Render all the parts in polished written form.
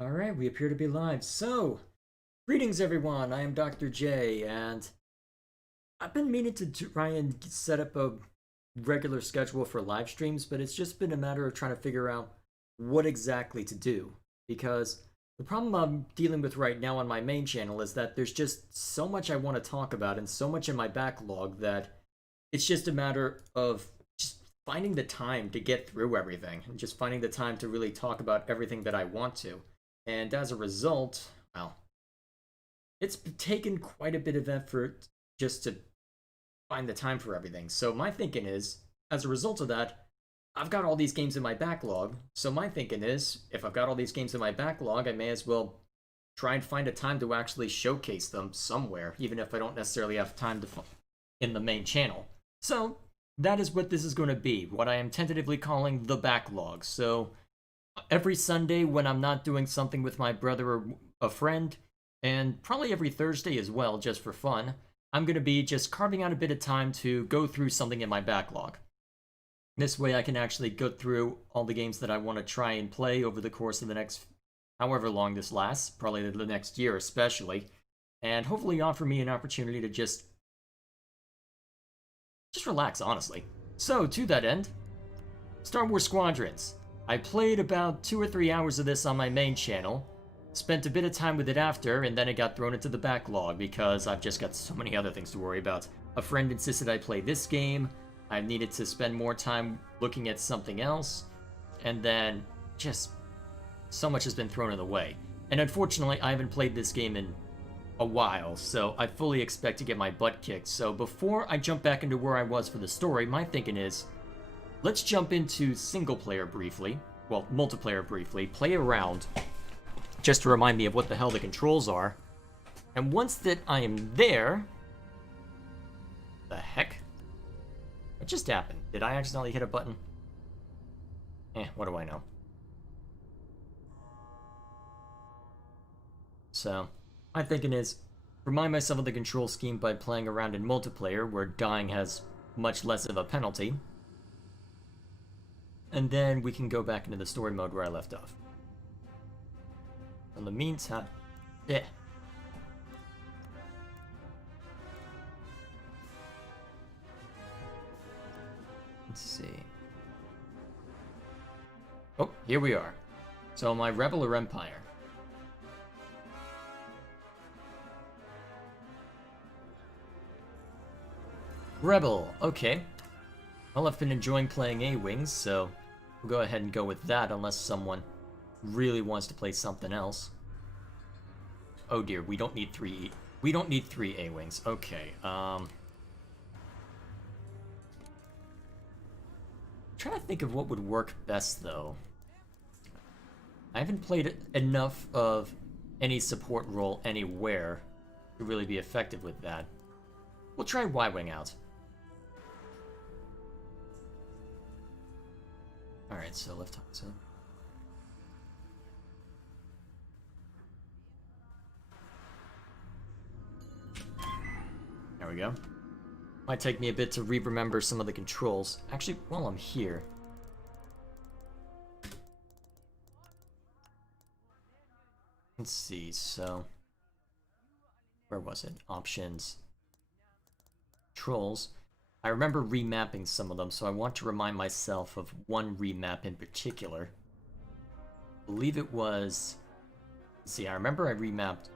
Alright, we appear to be live. So, greetings everyone, I am Dr. J, and I've been meaning to try and set up a regular schedule for live streams, but it's just been a matter of trying to figure out what exactly to do. Because the problem I'm dealing with right now on my main channel is that there's just so much I want to talk about and so much in my backlog that it's just a matter of just finding the time to get through everything and just finding the time to really talk about everything that I want to. And as a result, well, it's taken quite a bit of effort just to find the time for everything. So my thinking is, as a result of that, I've got all these games in my backlog. So my thinking is, if I've got all these games in my backlog, I may as well try and find a time to actually showcase them somewhere, even if I don't necessarily have time to in the main channel. So that is what this is going to be, what I am tentatively calling the backlog. So every Sunday when I'm not doing something with my brother or a friend, and probably every Thursday as well, just for fun, I'm going to be just carving out a bit of time to go through something in my backlog. This way I can actually go through all the games that I want to try and play over the course of the next, however long this lasts, probably the next year especially, and hopefully offer me an opportunity to just relax, honestly. So, to that end, Star Wars Squadrons. I played about 2 or 3 hours of this on my main channel, spent a bit of time with it after, and then it got thrown into the backlog because I've just got so many other things to worry about. A friend insisted I play this game, I needed to spend more time looking at something else, and then just so much has been thrown in the way. And unfortunately, I haven't played this game in a while, so I fully expect to get my butt kicked. So before I jump back into where I was for the story, my thinking is, let's jump into single player briefly, well, multiplayer briefly, play around, just to remind me of what the hell the controls are. And once that I am there... The heck? What just happened? Did I accidentally hit a button? What do I know? So, my thinking is, remind myself of the control scheme by playing around in multiplayer, where dying has much less of a penalty. And then we can go back into the story mode where I left off. In the meantime... Yeah. Let's see. Oh, here we are. So am I Rebel or Empire? Rebel, okay. Well, I've been enjoying playing A-Wings, so we'll go ahead and go with that unless someone really wants to play something else. Oh dear, we don't need three A-Wings. Okay, trying to think of what would work best, though. I haven't played enough of any support role anywhere to really be effective with that. We'll try Y-Wing out. Alright, so left console. There we go. Might take me a bit to re-remember some of the controls. Actually, while I'm here... Let's see, so... Where was it? Options. Controls. I remember remapping some of them, so I want to remind myself of one remap in particular. I believe it was... Let's see, I remember I remapped...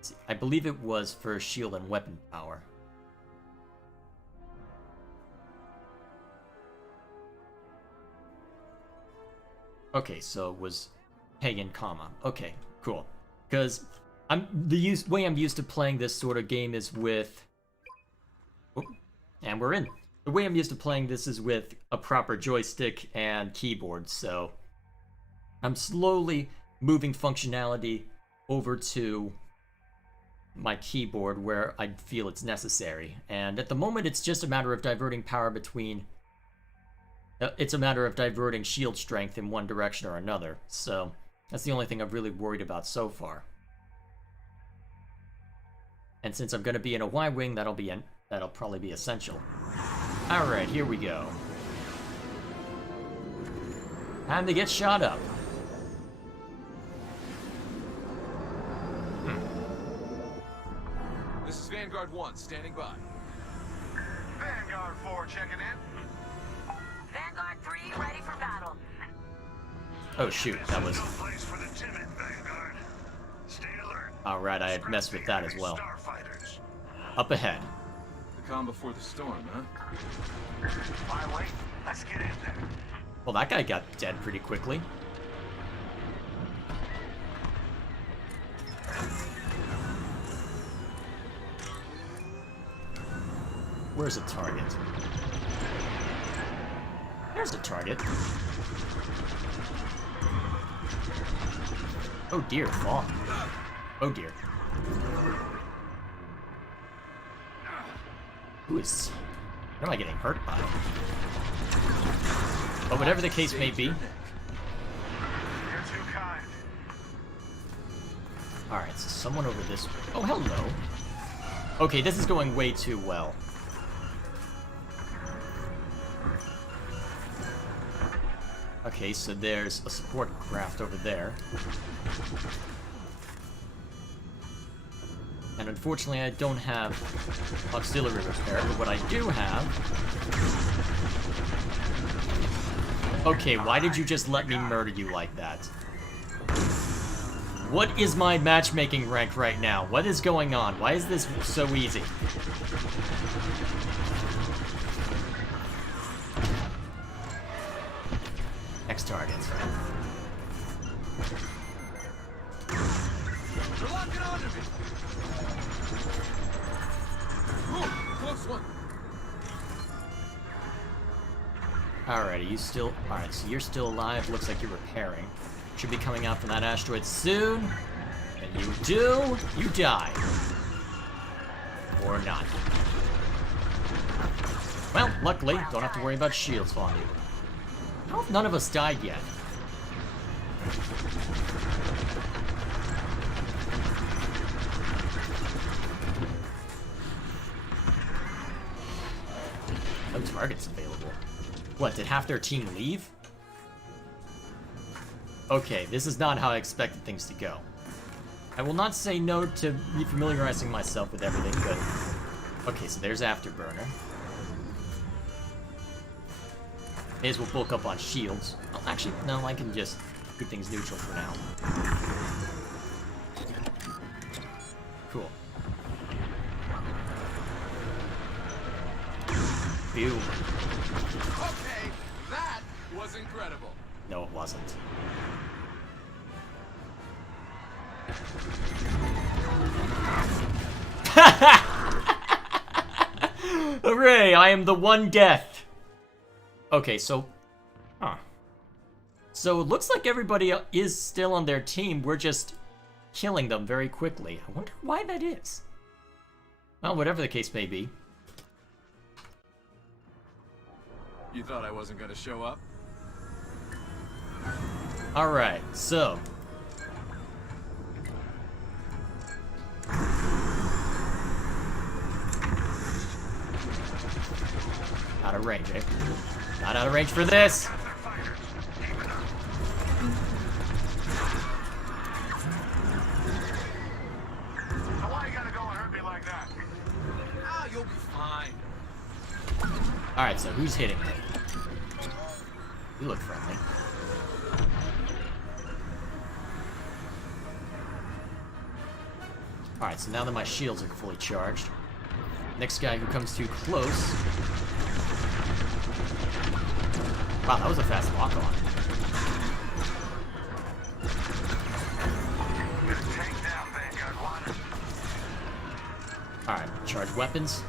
See, I believe it was for shield and weapon power. Okay, so it was pay and comma. Okay, cool. Because the way I'm used to playing this sort of game is with... Oh, and we're in. The way I'm used to playing this is with a proper joystick and keyboard, so I'm slowly moving functionality over to my keyboard where I feel it's necessary. And at the moment, it's just a matter of diverting power between... It's a matter of diverting shield strength in one direction or another, so that's the only thing I've really worried about so far. And since I'm going to be in a Y-Wing, that'll probably be essential. Alright, here we go. Time to get shot up. Vanguard 1, standing by. Vanguard 4 checking in. Vanguard 3, ready for battle. Oh shoot, that was... No place for the timid, Vanguard. Stay alert. Alright, I had messed with that as well. Starfighters. Up ahead. The calm before the storm, huh? My way. Let's get in there. Well, that guy got dead pretty quickly. Where's a target? There's a target. Oh dear, fall. Oh dear. Who is... What am I getting hurt by? But whatever the case may be. You're too kind. Alright, so someone over this way. Oh, hello. Okay, this is going way too well. Okay, so there's a support craft over there. And unfortunately, I don't have auxiliary repair, but what I do have... Okay, why did you just let me murder you like that? What is my matchmaking rank right now? What is going on? Why is this so easy? Next target. They're locking onto me! Ooh, close one. Alrighty, you still... Alright, so you're still alive. Looks like you're repairing. Should be coming out from that asteroid soon. And you do, you die. Or not. Well, luckily, don't have to worry about shields on you. How have none of us died yet? No targets available. What, did half their team leave? Okay, this is not how I expected things to go. I will not say no to refamiliarizing myself with everything, but... Okay, so there's Afterburner. May as well bulk up on shields. Well, actually, no, I can just keep things neutral for now. Cool. Ew. Okay, that was incredible. No, it wasn't. Hooray! I am the one death! Okay, so... Huh. So it looks like everybody is still on their team. We're just killing them very quickly. I wonder why that is. Well, whatever the case may be. You thought I wasn't gonna show up? Alright, so... Out of range, eh? Not out of range for this! Why you gotta go and hurt me like that? Ah, you'll be fine. Alright, so who's hitting me? You look friendly. Alright, so now that my shields are fully charged, next guy who comes too close... Wow, that was a fast lock-on. Alright, charge weapons.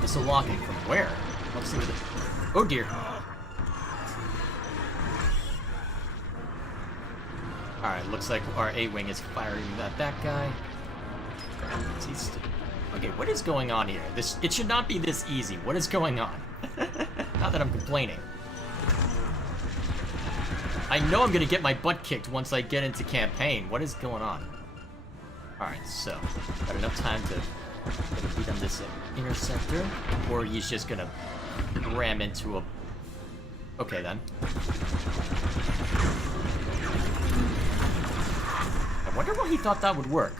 Missile locking from where? Let's see what it... Oh dear. Alright, looks like our A-Wing is firing at that guy. Okay, what is going on here? It should not be this easy. What is going on? Not that I'm complaining. I know I'm gonna get my butt kicked once I get into campaign. What is going on? Alright, so, got enough time to beat on this interceptor, or he's just gonna ram into a... Okay, then. Wonder why he thought that would work.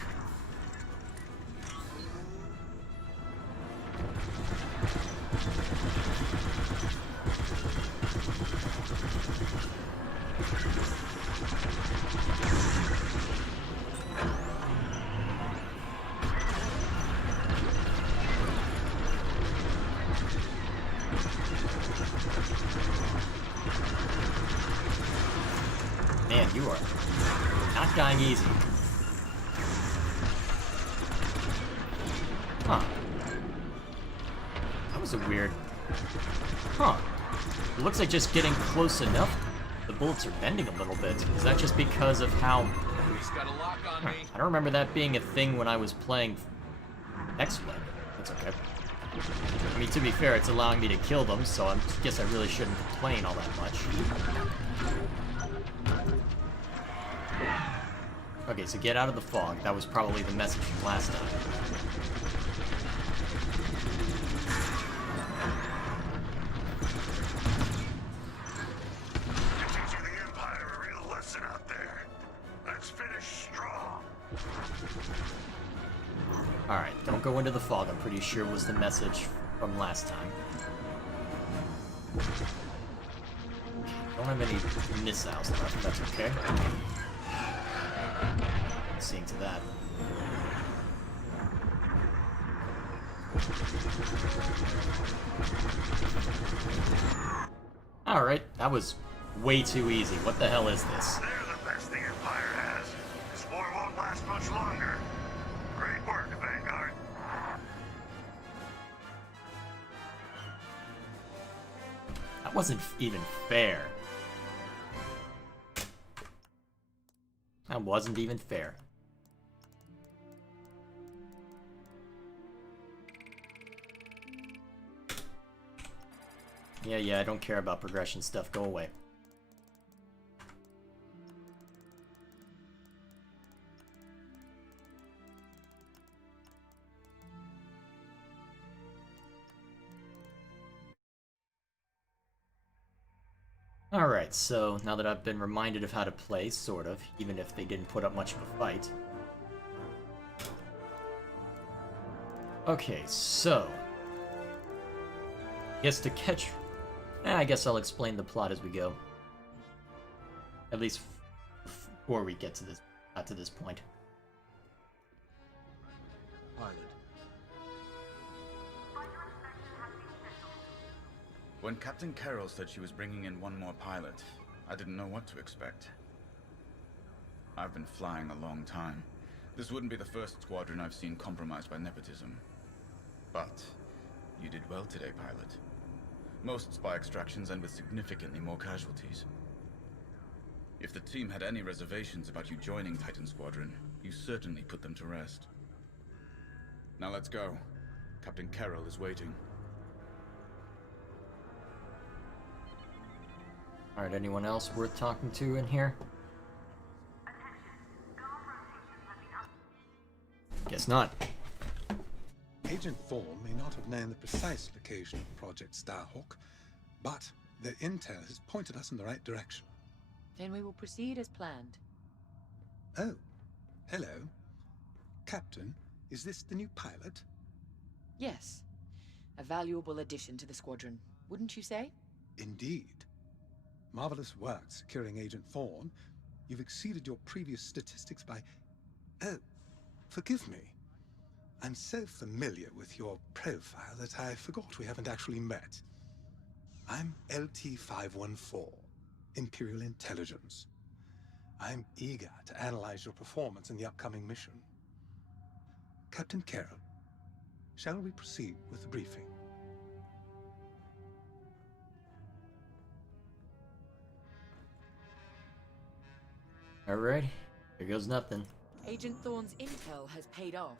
Man, you are not dying easy. Huh. That was a weird... Huh. It looks like just getting close enough, the bullets are bending a little bit. Is that just because of how... He's got a lock on me. I don't remember that being a thing when I was playing X-Wing. That's okay. I mean, to be fair, it's allowing me to kill them, so I guess I really shouldn't complain all that much. Okay, so get out of the fog. That was probably the message from last time. You're teaching the Empire a real lesson out there. Let's finish strong. Alright, don't go into the fog. I'm pretty sure was the message from last time. Don't have any missiles left, that's okay. Seeing to that. Alright, that was way too easy. What the hell is this? They're the best the Empire has. This war won't last much longer. Great work, Vanguard. That wasn't even fair. That wasn't even fair. Yeah, I don't care about progression stuff. Go away. Alright, so now that I've been reminded of how to play, sort of, even if they didn't put up much of a fight. Okay, so... I guess to catch... I guess I'll explain the plot as we go. At least before we get to this point. Pilot. When Captain Carroll said she was bringing in one more pilot, I didn't know what to expect. I've been flying a long time. This wouldn't be the first squadron I've seen compromised by nepotism. But you did well today, pilot. Most spy extractions end with significantly more casualties. If the team had any reservations about you joining Titan Squadron, you certainly put them to rest. Now let's go. Captain Carroll is waiting. Alright, anyone else worth talking to in here? Guess not. Agent Thorne may not have known the precise location of Project Starhawk, but the intel has pointed us in the right direction. Then we will proceed as planned. Oh, hello. Captain, is this the new pilot? Yes. A valuable addition to the squadron, wouldn't you say? Indeed. Marvelous work securing Agent Thorne. You've exceeded your previous statistics by... Oh, forgive me. I'm so familiar with your profile that I forgot we haven't actually met. I'm LT-514, Imperial Intelligence. I'm eager to analyze your performance in the upcoming mission. Captain Carroll, shall we proceed with the briefing? Alright, here goes nothing. Agent Thorne's intel has paid off.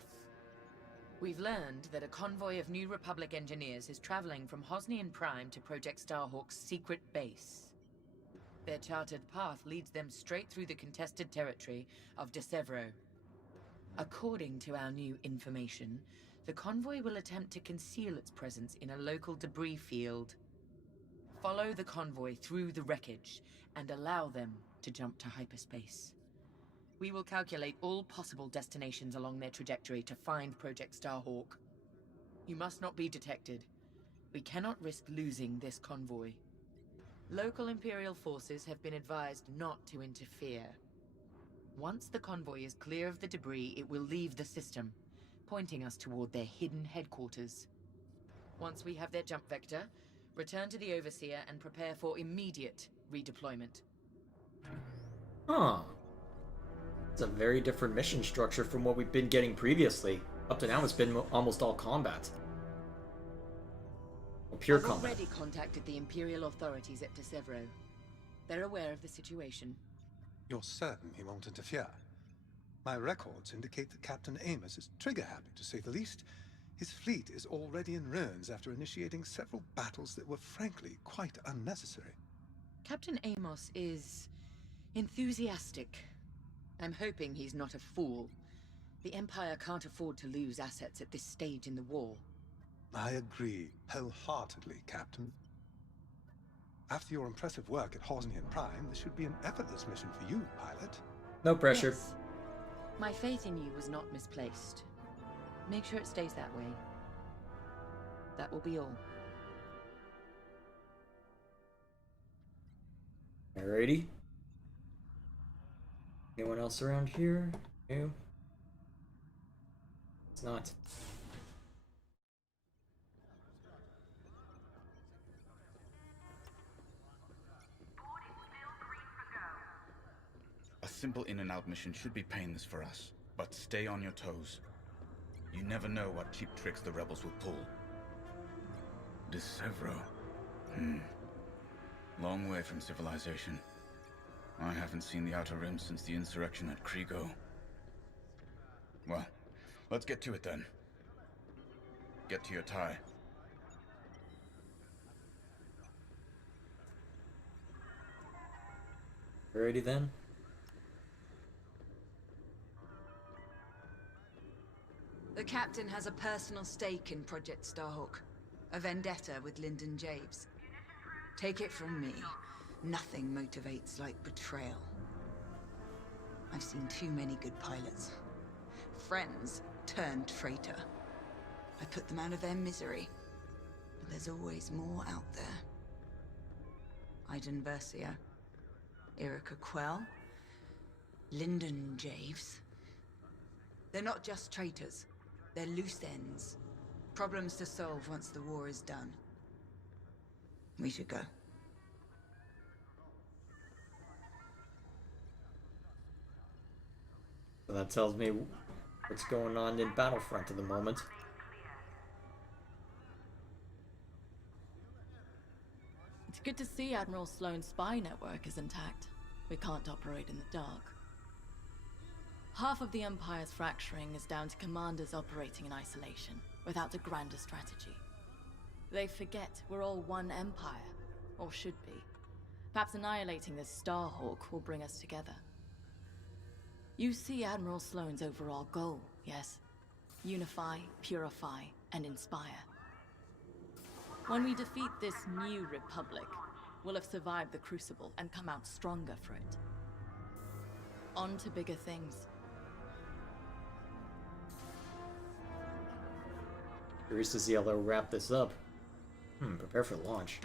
We've learned that a convoy of New Republic engineers is traveling from Hosnian Prime to Project Starhawk's secret base. Their charted path leads them straight through the contested territory of De Severo. According to our new information, the convoy will attempt to conceal its presence in a local debris field. Follow the convoy through the wreckage and allow them to jump to hyperspace. We will calculate all possible destinations along their trajectory to find Project Starhawk. You must not be detected. We cannot risk losing this convoy. Local Imperial forces have been advised not to interfere. Once the convoy is clear of the debris, it will leave the system, pointing us toward their hidden headquarters. Once we have their jump vector, return to the Overseer and prepare for immediate redeployment. Huh. It's a very different mission structure from what we've been getting previously. Up to now, it's been almost all combat. Or pure I've combat. already contacted the Imperial authorities at Desevro. They're aware of the situation. You're certain he won't interfere? My records indicate that Captain Amos is trigger-happy, to say the least. His fleet is already in ruins after initiating several battles that were frankly quite unnecessary. Captain Amos is enthusiastic. I'm hoping he's not a fool. The Empire can't afford to lose assets at this stage in the war. I agree wholeheartedly, Captain. After your impressive work at Hosnian Prime, this should be an effortless mission for you, pilot. No pressure. Yes. My faith in you was not misplaced. Make sure it stays that way. That will be all. Alrighty. Anyone else around here? No. It's not. A simple in-and-out mission should be painless for us, but stay on your toes. You never know what cheap tricks the rebels will pull. Desevro. Long way from civilization. I haven't seen the Outer Rim since the insurrection at Kriego. Well, let's get to it then. Get to your tie. Alrighty then. The captain has a personal stake in Project Starhawk. A vendetta with Lyndon Javes. Take it from me, nothing motivates like betrayal. I've seen too many good pilots. Friends turned traitor. I put them out of their misery. But there's always more out there. Iden Versio, Erica Quell, Lyndon Javes. They're not just traitors. They're loose ends. Problems to solve once the war is done. We should go. So that tells me what's going on in Battlefront at the moment. It's good to see Admiral Sloane's spy network is intact. We can't operate in the dark. Half of the Empire's fracturing is down to commanders operating in isolation, without a grander strategy. They forget we're all one empire, or should be. Perhaps annihilating this Starhawk will bring us together. You see Admiral Sloane's overall goal, yes? Unify, purify, and inspire. When we defeat this new Republic, we'll have survived the Crucible and come out stronger for it. On to bigger things. Curious to see how they'll wrap this up. Prepare for launch.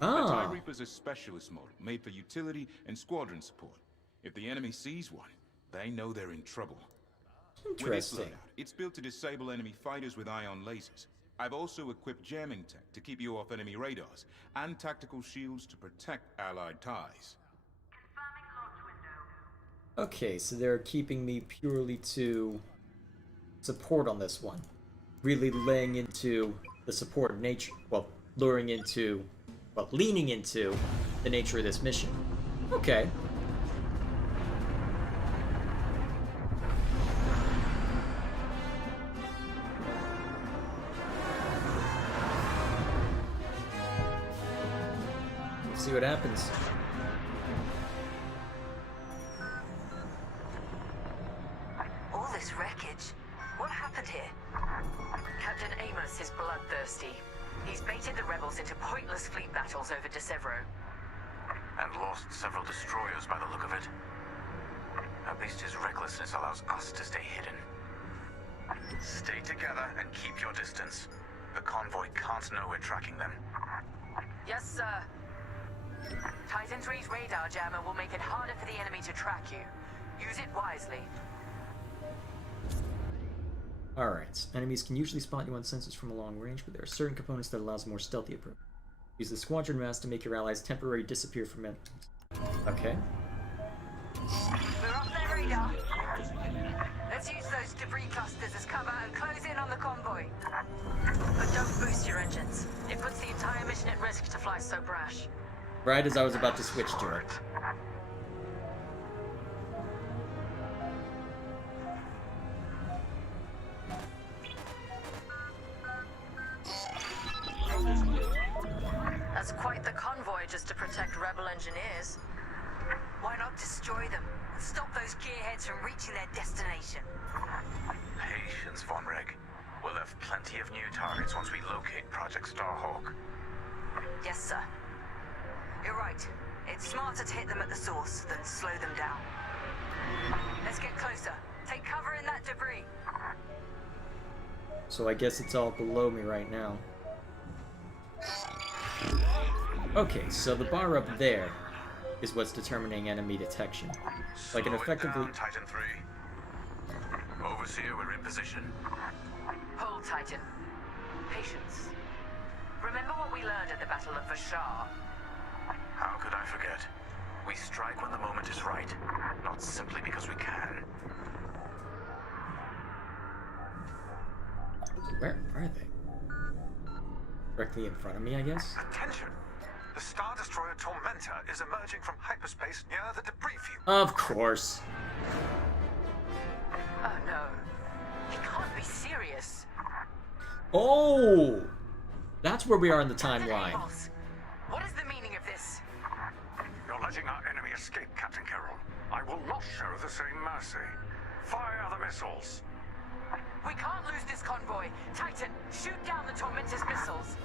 The TIE Ah, Reaper's a specialist model, made for utility and squadron support. If the enemy sees one, they know they're in trouble. With its interesting. loadout, it's built to disable enemy fighters with ion lasers. I've also equipped jamming tech to keep you off enemy radars, and tactical shields to protect allied ties. Okay, so they're keeping me purely to support on this one. Really laying into the support nature, well, leaning into the nature of this mission. Okay. Let's see what happens. All this wreckage. What happened here? Captain Amos is bloodthirsty. He's baited the rebels into pointless fleet battles over Desevro. And lost several destroyers by the look of it. At least his recklessness allows us to stay hidden. Stay together and keep your distance. The convoy can't know we're tracking them. Yes, sir. Titan 3's radar jammer will make it harder for the enemy to track you. Use it wisely. Alright, enemies can usually spot you on sensors from a long range, but there are certain components that allows a more stealthy approach. Use the Squadron mask to make your allies temporarily disappear from enemies. Okay. We're off their radar. Let's use those debris clusters as cover and close in on the convoy. But don't boost your engines. It puts the entire mission at risk to fly so brash. Right as I was about to switch to it. That's quite the convoy just to protect rebel engineers. Why not destroy them and stop those gearheads from reaching their destination? Patience, Von Reg. We'll have plenty of new targets once we locate Project Starhawk. Yes, sir. You're right. It's smarter to hit them at the source than slow them down. Let's get closer. Take cover in that debris. So I guess it's all below me right now. Okay, so the bar up there is what's determining enemy detection. Like an effectively... Titan 3. Overseer, we're in position. Hold, Titan. Patience. Remember what we learned at the Battle of Vashar? How could I forget? We strike when the moment is right, not simply because we can. Where are they? Directly in front of me, I guess? Attention! The Star Destroyer Tormentor is emerging from hyperspace near the debris field. Of course. Oh no. He can't be serious. Oh! That's where we are in the Captain timeline. Amos, what is the meaning of this? You're letting our enemy escape, Captain Carroll. I will not show the same mercy. Fire the missiles. We can't lose this convoy. Titan, shoot down the Tormentor's missiles.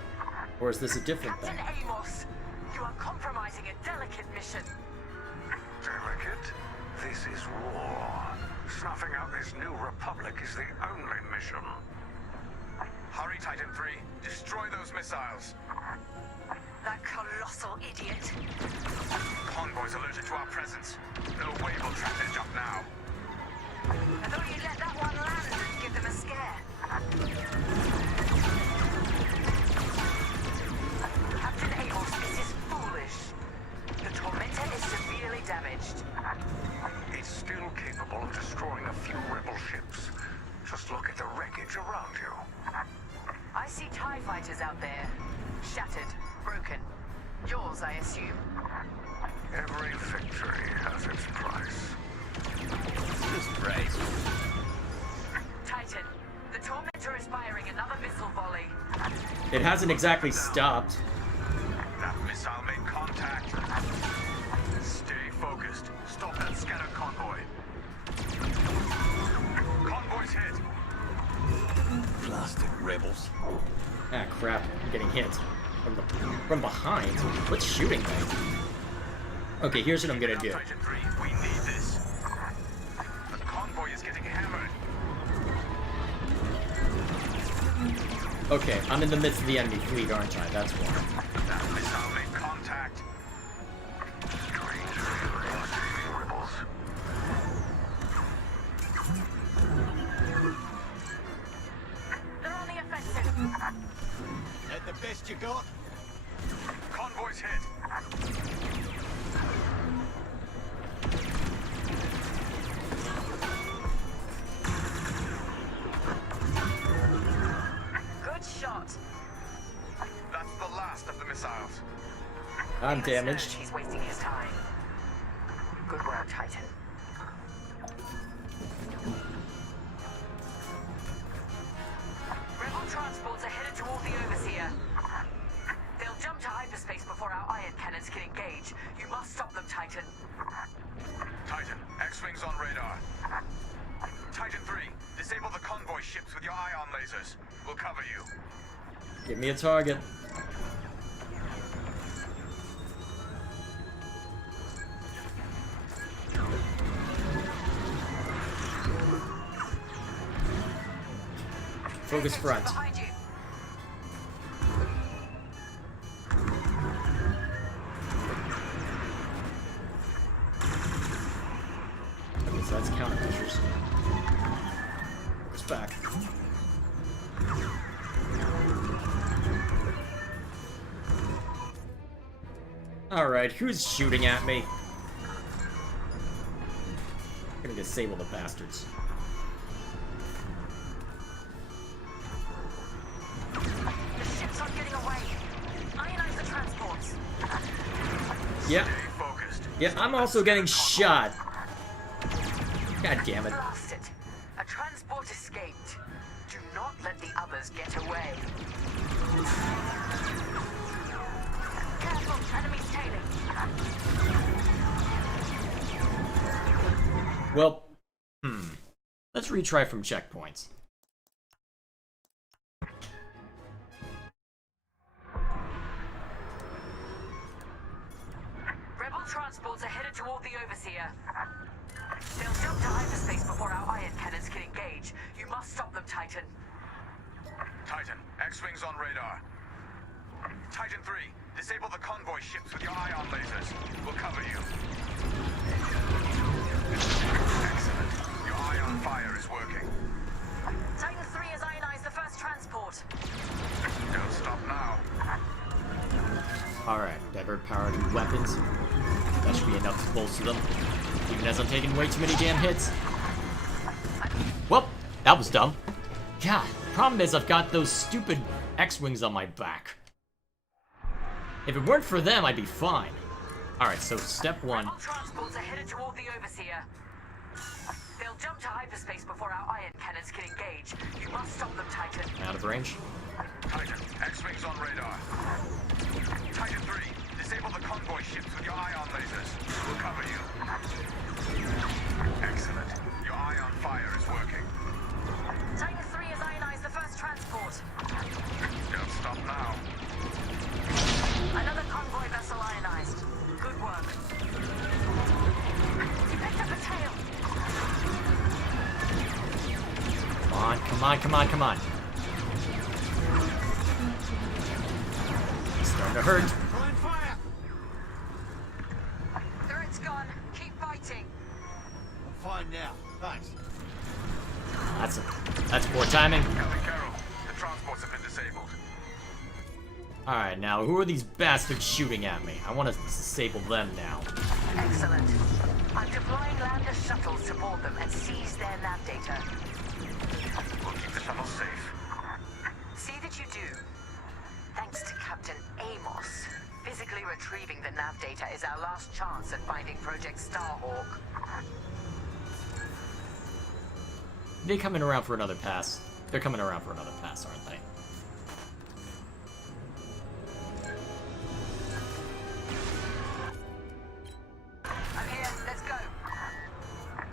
Or is this a different Captain thing? Amos, you are compromising a delicate mission. Delicate? This is war. Snuffing out this new republic is the only mission. Hurry, Titan 3. Destroy those missiles. That colossal idiot. Convoy's alerted to our presence. No way we'll track their jump now. I thought you'd let that one land and give them a scare. Captain Amos, this is foolish. The Tormentor is severely damaged. It's still capable of destroying a few rebel ships. Just look at the wreckage around you. I see TIE fighters out there. Shattered, broken. Yours, I assume. Every victory has its price. This is great. Titan, the Tormentor is firing another missile volley. It hasn't exactly stopped. That missile made contact. Stay focused. Stop that scatter convoy. Convoy's hit. Blasted rebels. Ah, crap. I'm getting hit. From behind? What's shooting me? Okay, here's what I'm gonna do. Titan 3, we need this. The convoy is getting hammered. Okay, I'm in the midst of the enemy fleet, aren't I? That's why. That missile made contact. Strange feelings, rebels. They're on the offensive. That the best you got? Convoy's hit. Good shot. That's the last of the missiles. I'm Amos knows damaged. He's wasting his time. Good work, Titan. Rebel transports are headed toward the Overseer. They'll jump to hyperspace before our ion cannons can engage. You must stop them, Titan. Titan, X-Wings on radar. Titan 3, disable the convoy ships with your ion lasers. We'll cover you. Give me a target. Focus front. Behind you. Okay, so that's countermeasures. Focus back. Alright, who's shooting at me? I'm gonna disable the bastards. The ships aren't getting away. Ionize the transports. Yep. Stay focused. Yep, I'm also getting shot. God damn it. Blast it. A transport escaped. Do not let the others get away. Careful, enemies tailing. Well, let's retry from checkpoints. Rebel transports are headed toward the Overseer. They'll jump to hyperspace before our ion cannons can engage. You must stop them, Titan. Titan, X-Wings on radar. Titan 3, disable the convoy ships with your ion lasers. We'll cover you. Excellent. Your ion fire is working. Titan 3 has ionized the first transport. Don't stop now. Alright, divert power to weapons. That should be enough to bolster them. Even as I'm taking way too many damn hits. Well, that was dumb. God, problem is I've got those stupid X-Wings on my back. If it weren't for them, I'd be fine. Alright, so step one. Rebel transports are headed toward the Overseer. They'll jump to hyperspace before our ion cannons can engage. You must stop them, Titan. Out of range. Titan, X-Wings on radar. Titan 3, disable the convoy ships with your ion lasers. We'll cover you. Excellent. Your ion fire is working. Titan 3 has ionized the first transport. Don't stop now. Another convoy vessel ionized. Good work. You picked up a tail. Come on, come on, come on, come on. It's starting to hurt. Try and fire! Turret's gone. Keep fighting. I'm fine now. Thanks. That's poor timing. Captain Carroll, the transports have been disabled. Alright, now who are these bastards shooting at me? I want to disable them now. Excellent. I'm deploying lander shuttles to board them and seize their nav data. We'll keep the shuttle safe. See that you do. Thanks to Captain Amos, physically retrieving the nav data is our last chance at finding Project Starhawk. They coming around for another pass. They're coming around for another pass, aren't they? I'm here. Let's go.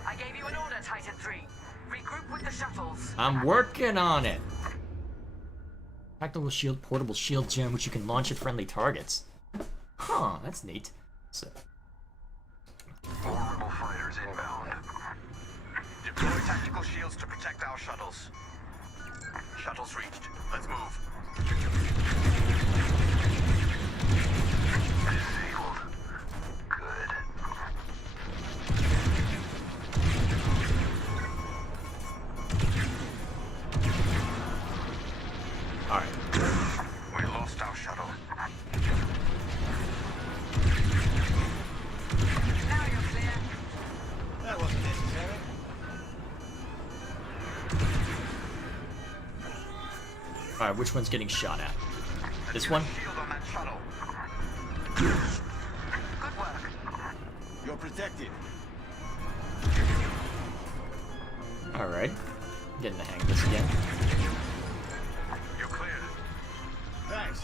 I gave you an order, Titan 3. Regroup with the shuttles. I'm working on it. Tactical shield, portable shield gem, which you can launch at friendly targets. Huh, that's neat. So, All rebel fighters inbound. Deploy tactical shields to protect our shuttles. Shuttles reached. Let's move. Disabled. Good. alright. We lost our shuttle. Now you're clear. That wasn't necessary. Alright, which one's getting shot at? This one? Shield on that shuttle. Good work. You're protected. Alright. Getting the hang of this again. You're clear. Thanks.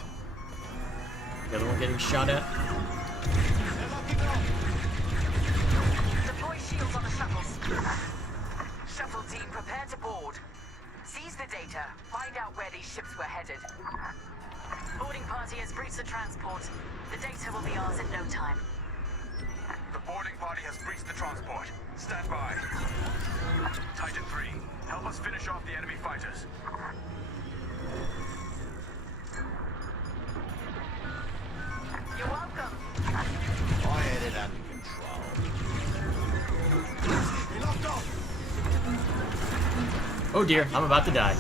The other one getting shot at. They're locking on. Deploy shields on the shuttles. Shuttle team, prepare to board. Seize the data. Find out where these ships were headed. Boarding party has breached the transport. The data will be ours in no time. The boarding party has breached the transport. Stand by. Titan 3, help us finish off the enemy fighters. You're welcome. I had it under control. We locked off. Oh dear, I'm about to die.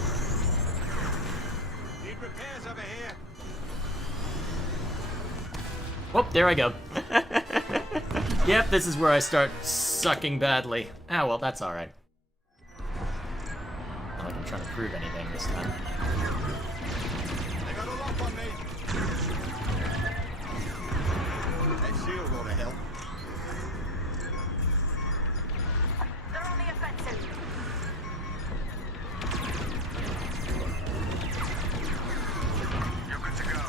Need repairs over here. Whoop, there I go. Yep, this is where I start sucking badly. Ah, well, that's alright. Not like I'm trying to prove anything this time. They got a lock on me. That shield ought to help. They're on the offensive. You're good to go.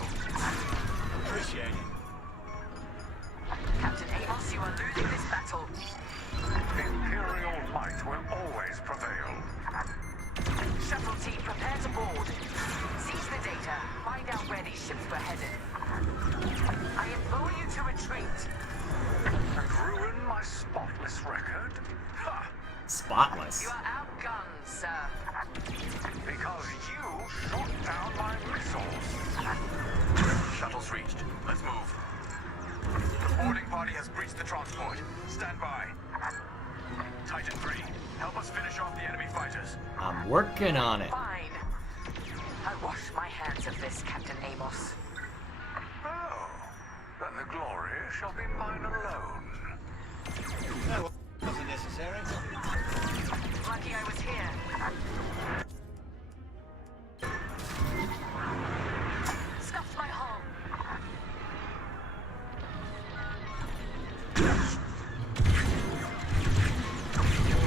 Appreciate it. Captain Amos, you are losing this battle. Imperial might will always prevail. Shuttle team, prepare to board. Seize the data. Find out where these ships were headed. I implore you to retreat. And ruin my spotless record? Ha! Spotless. You are outgunned, sir. Because you shot down my missiles. Shuttle's reached. Let's move. The boarding party has breached the transport. Stand by. Titan 3, help us finish off the enemy fighters. I'm working on it. Fine. I wash my hands of this, Captain Amos. Oh, then the glory shall be mine alone. That wasn't necessary. Lucky I was here. Scuffed my hull.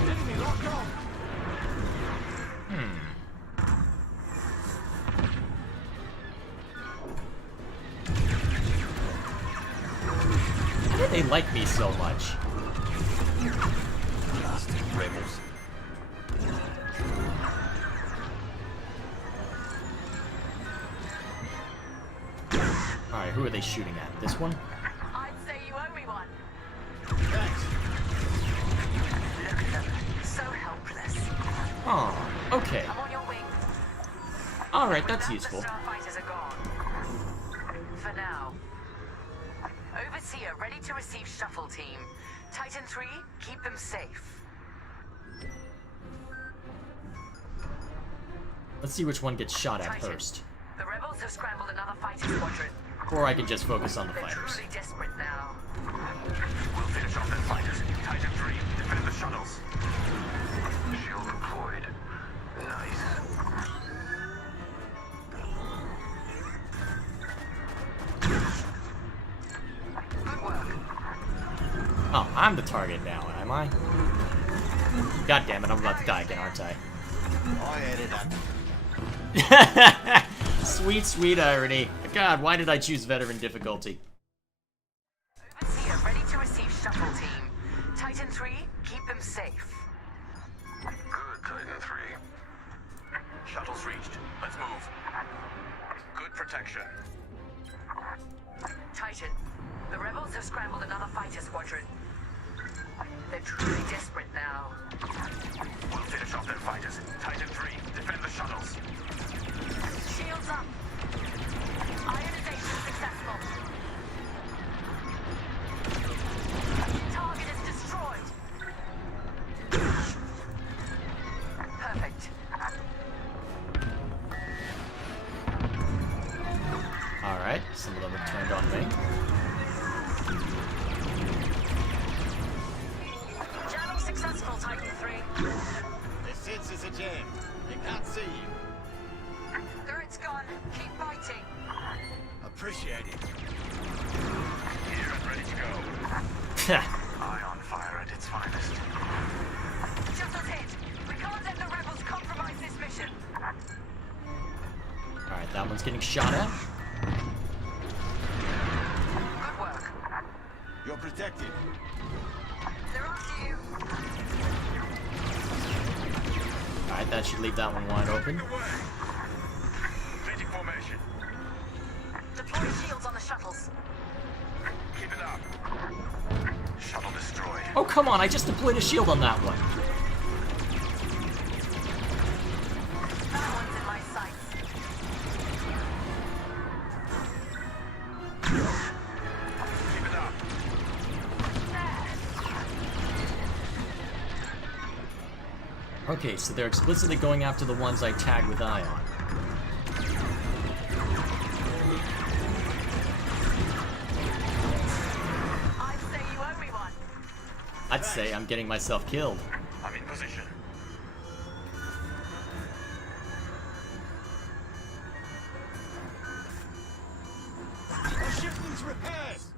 Enemy locked on. How do they like me so much? Blasted rebels. Alright, who are they shooting at? This one? I'd say you owe me one. Thanks. So helpless. Oh, okay. I'm on your wing. Alright, that's Now useful. the starfighters are gone. For now. Overseer ready to receive shuttle team. Titan 3, keep them safe. Let's see which one gets shot at Titan, first. the rebels have scrambled another fighter squadron. Or I can just focus on the They're fighters. truly desperate now. We'll finish off their fighters. Titan 3, defend the shuttles. Shield deployed. Nice. Good work. Oh, I'm the target now, am I? God damn it, I'm about to die again, aren't I? I had it under. Sweet, sweet irony. God, why did I choose veteran difficulty? Overseer ready to receive shuttle team. Titan 3, keep them safe. Good, Titan 3. Shuttle's reached. Let's move. Good protection. Titan, the rebels have scrambled another fighter squadron. They're truly desperate now. We'll finish off their fighters. Titan 3, defend the shuttles. Shields up. Ionization successful. Target is destroyed. Perfect. Alright, some of them have turned on me. Jamming successful, Titan 3. This senses a jam. They can't see you. Turret's gone. Keep fighting. Appreciate it. Here and ready to go. Eye on fire at its finest. Shuttle's hit. We can't let the rebels compromise this mission. Alright, that one's getting shot at. Good work. You're protected. They're after you. Alright, that should leave that one wide open. Away. Changing formation. Deploy shields on the shuttles. Keep it up. Shuttle destroyed. Oh, come on, I just deployed a shield on that one. That one's in my sights. Okay, so they're explicitly going after the ones I tagged with Ion. I'd say you owe me one. I'd say I'm getting myself killed. I'm in position. The ship needs repairs!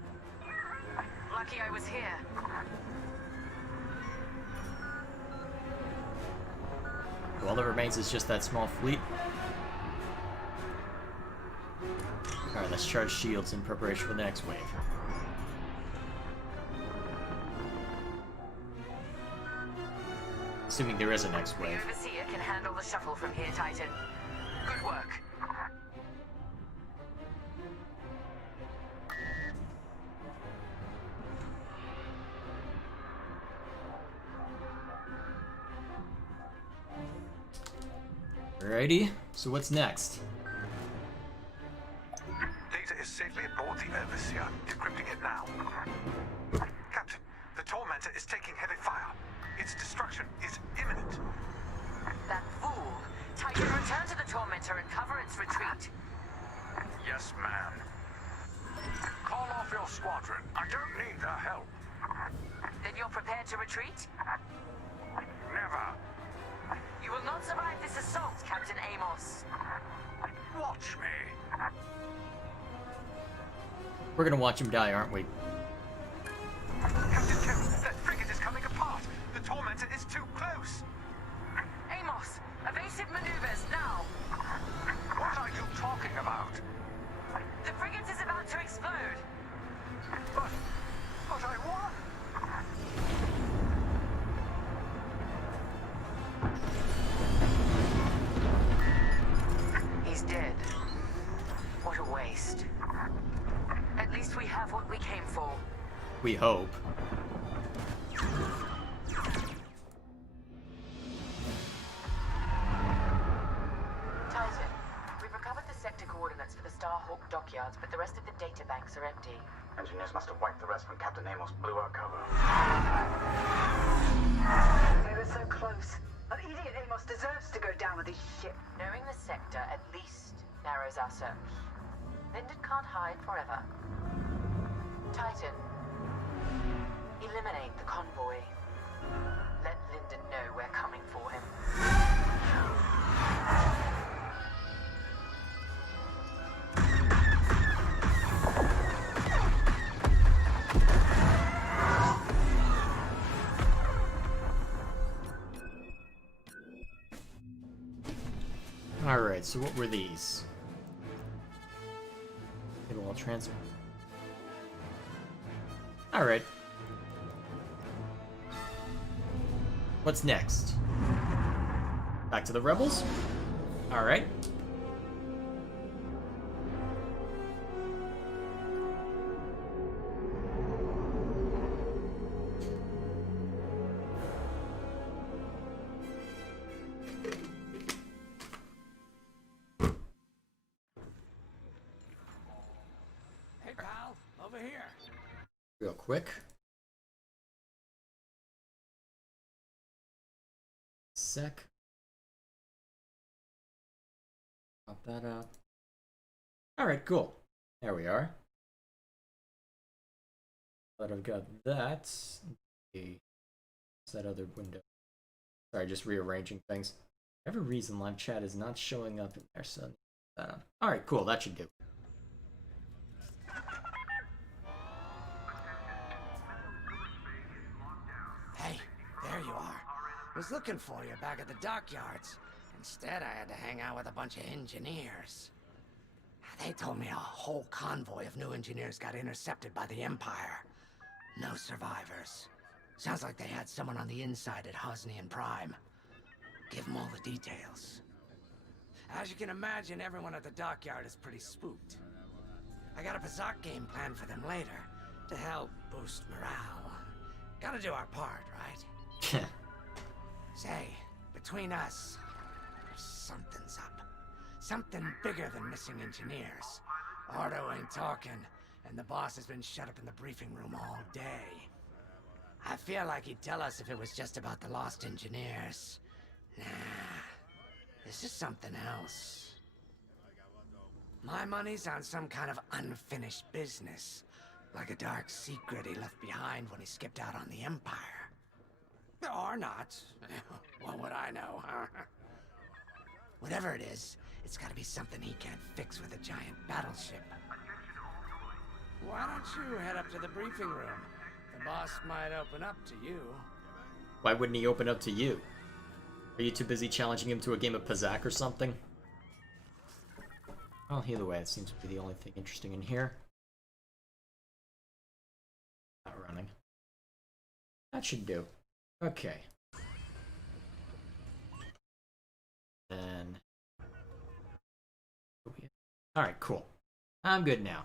Lucky I was here. All that remains is just that small fleet. Alright, let's charge shields in preparation for the next wave. Assuming there is a next The wave. Overseer can handle the shuttle from here, Titan. Good work. Alrighty, so what's next? Data is safely aboard the Overseer. Decrypting it now. Captain, the Tormentor is taking heavy fire. Its destruction is imminent. That fool. Titan, return to the Tormentor and cover its retreat. Yes, ma'am. Call off your squadron. I don't need their help. Then you're prepared to retreat? Never. You will not survive this assault, Captain Amos. Watch me. We're gonna watch him die, aren't we? Captain Kim, that frigate is coming apart. The Tormentor is too close. Amos, evasive maneuvers, now! What are you talking about? The frigate is about to explode. But I won. He's dead. What a waste. At least we have what we came for. We hope. Titan, we've recovered the sector coordinates for the Starhawk dockyards, but the rest of the data banks are empty. Engineers must have wiped the rest when Captain Amos blew our cover. We were so close. An idiot Amos deserves to go down with his ship. Knowing the sector at least narrows our search. Linden can't hide forever. Titan, eliminate the convoy. Let Linden know we're coming for him. Alright, so what were these? It'll all transfer. Alright. What's next? Back to the rebels? Alright. Hey, pal, over here. Real quick. Sec. Pop that up. Alright, cool. There we are. But I've got that. Okay. What's that other window? Sorry, just rearranging things. For whatever reason, live chat is not showing up in there, so that on. Alright, cool, that should do. Hey, there you are. Was looking for you back at the dockyards. Instead, I had to hang out with a bunch of engineers. They told me a whole convoy of new engineers got intercepted by the Empire. No survivors. Sounds like they had someone on the inside at Hosnian Prime. Give them all the details. As you can imagine, everyone at the dockyard is pretty spooked. I got a bizarre game plan for them later, to help boost morale. Gotta do our part, right? Say, between us, something's up. Something bigger than missing engineers. Ardo ain't talking, and the boss has been shut up in the briefing room all day. I feel like he'd tell us if it was just about the lost engineers. This is something else. My money's on some kind of unfinished business. Like a dark secret he left behind when he skipped out on the Empire. Or not. What would I know, huh? Whatever it is, it's gotta be something he can't fix with a giant battleship. Why don't you head up to the briefing room? The boss might open up to you. Why wouldn't he open up to you? Are you too busy challenging him to a game of Pazak or something? Well, either way, it seems to be the only thing interesting in here. Not running. That should do. Okay. Then... Alright, cool. I'm good now.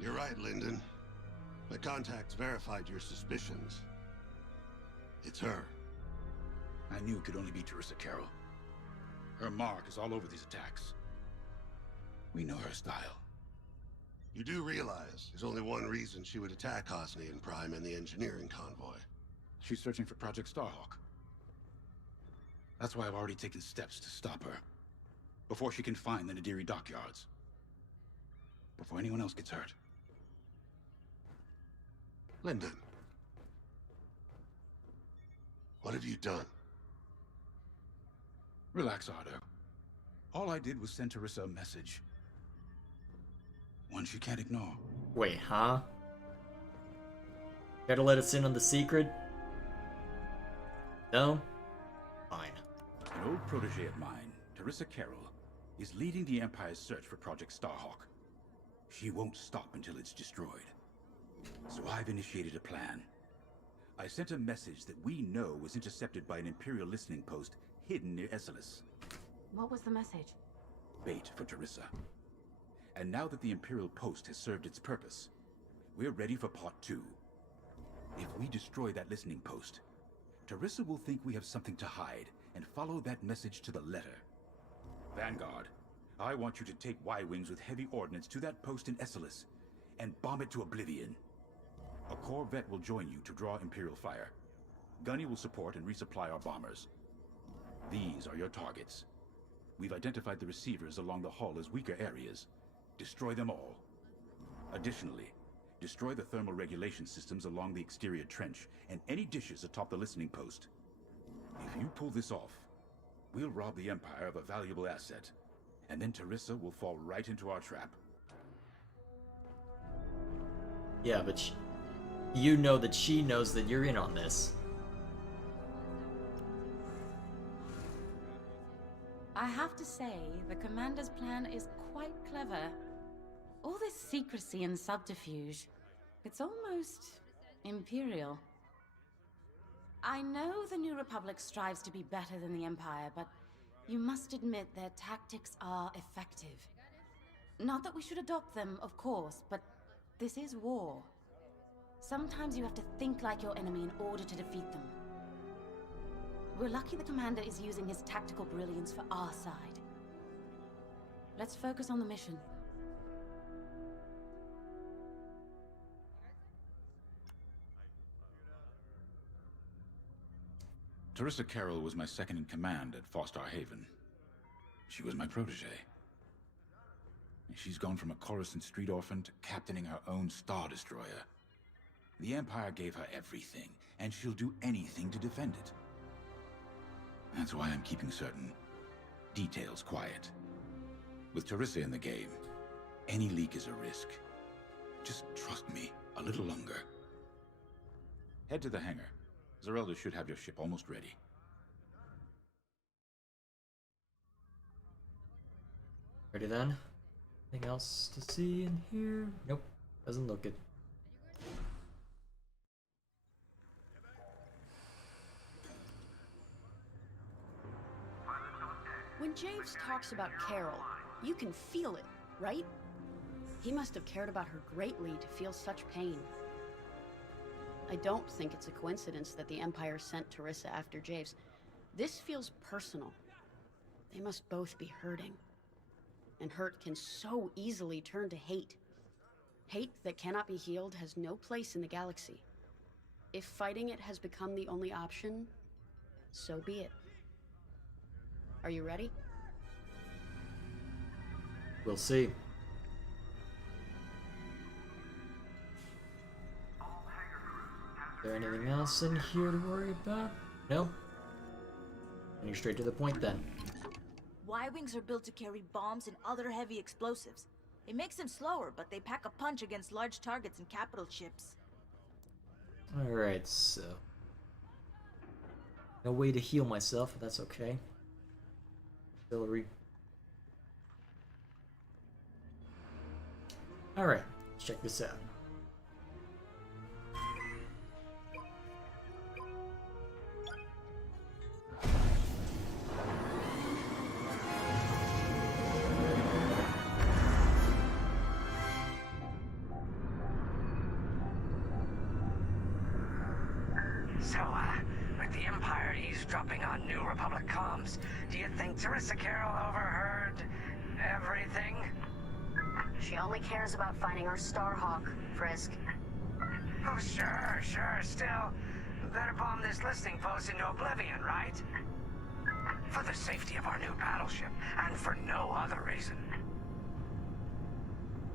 You're right, Lyndon. My contacts verified your suspicions. It's her. I knew it could only be Teresa Carroll. Her mark is all over these attacks. We know her style. You do realize there's only one reason she would attack Hosnian Prime and the engineering convoy. She's searching for Project Starhawk. That's why I've already taken steps to stop her. Before she can find the Nadiri dockyards. Before anyone else gets hurt. Lyndon. What have you done? Relax, Ardo. All I did was send Teresa a message. One she can't ignore. Wait, huh? Gotta let us in on the secret? No? Fine. An old protege of mine, Teresa Carroll, is leading the Empire's search for Project Starhawk. She won't stop until it's destroyed. So I've initiated a plan. I sent a message that we know was intercepted by an Imperial listening post hidden near Esselis. What was the message? Bait for Teresa. And now that the Imperial post has served its purpose, we're ready for part 2. If we destroy that listening post, Teresa will think we have something to hide and follow that message to the letter. Vanguard, I want you to take Y-Wings with heavy ordnance to that post in Esselis and bomb it to oblivion. A corvette will join you to draw Imperial fire. Gunny will support and resupply our bombers. These are your targets. We've identified the receivers along the hull as weaker areas. Destroy them all. Additionally, destroy the thermal regulation systems along the exterior trench and any dishes atop the listening post. If you pull this off, we'll rob the Empire of a valuable asset, and then Teresa will fall right into our trap. Yeah, but you know that she knows that you're in on this. I have to say, the Commander's plan is quite clever. All this secrecy and subterfuge, it's almost Imperial. I know the New Republic strives to be better than the Empire, but you must admit their tactics are effective. Not that we should adopt them, of course, but this is war. Sometimes you have to think like your enemy in order to defeat them. We're lucky the Commander is using his tactical brilliance for our side. Let's focus on the mission. Teresa Carroll was my second in command at Fostar Haven. She was my protege. She's gone from a Coruscant street orphan to captaining her own Star Destroyer. The Empire gave her everything, and she'll do anything to defend it. That's why I'm keeping certain details quiet. With Teresa in the game, any leak is a risk. Just trust me a little longer. Head to the hangar. Zerelda should have your ship almost ready. Ready then? Anything else to see in here? Nope. Doesn't look it. When Javes talks about Carol, you can feel it, right? He must have cared about her greatly to feel such pain. I don't think it's a coincidence that the Empire sent Teresa after Javes. This feels personal. They must both be hurting. And hurt can so easily turn to hate. Hate that cannot be healed has no place in the galaxy. If fighting it has become the only option, so be it. Are you ready? We'll see. Is there anything else in here to worry about? No? And you're straight to the point then. Y-Wings are built to carry bombs and other heavy explosives. It makes them slower, but they pack a punch against large targets and capital ships. Alright, so... no way to heal myself, but that's okay. Artillery. Alright, let's check this out. So, with the Empire eavesdropping on New Republic comms, do you think Teresa Carroll overheard everything? She only cares about finding our Starhawk, Frisk. Oh, sure. Still, better bomb this listening post into oblivion, right? For the safety of our new battleship, and for no other reason.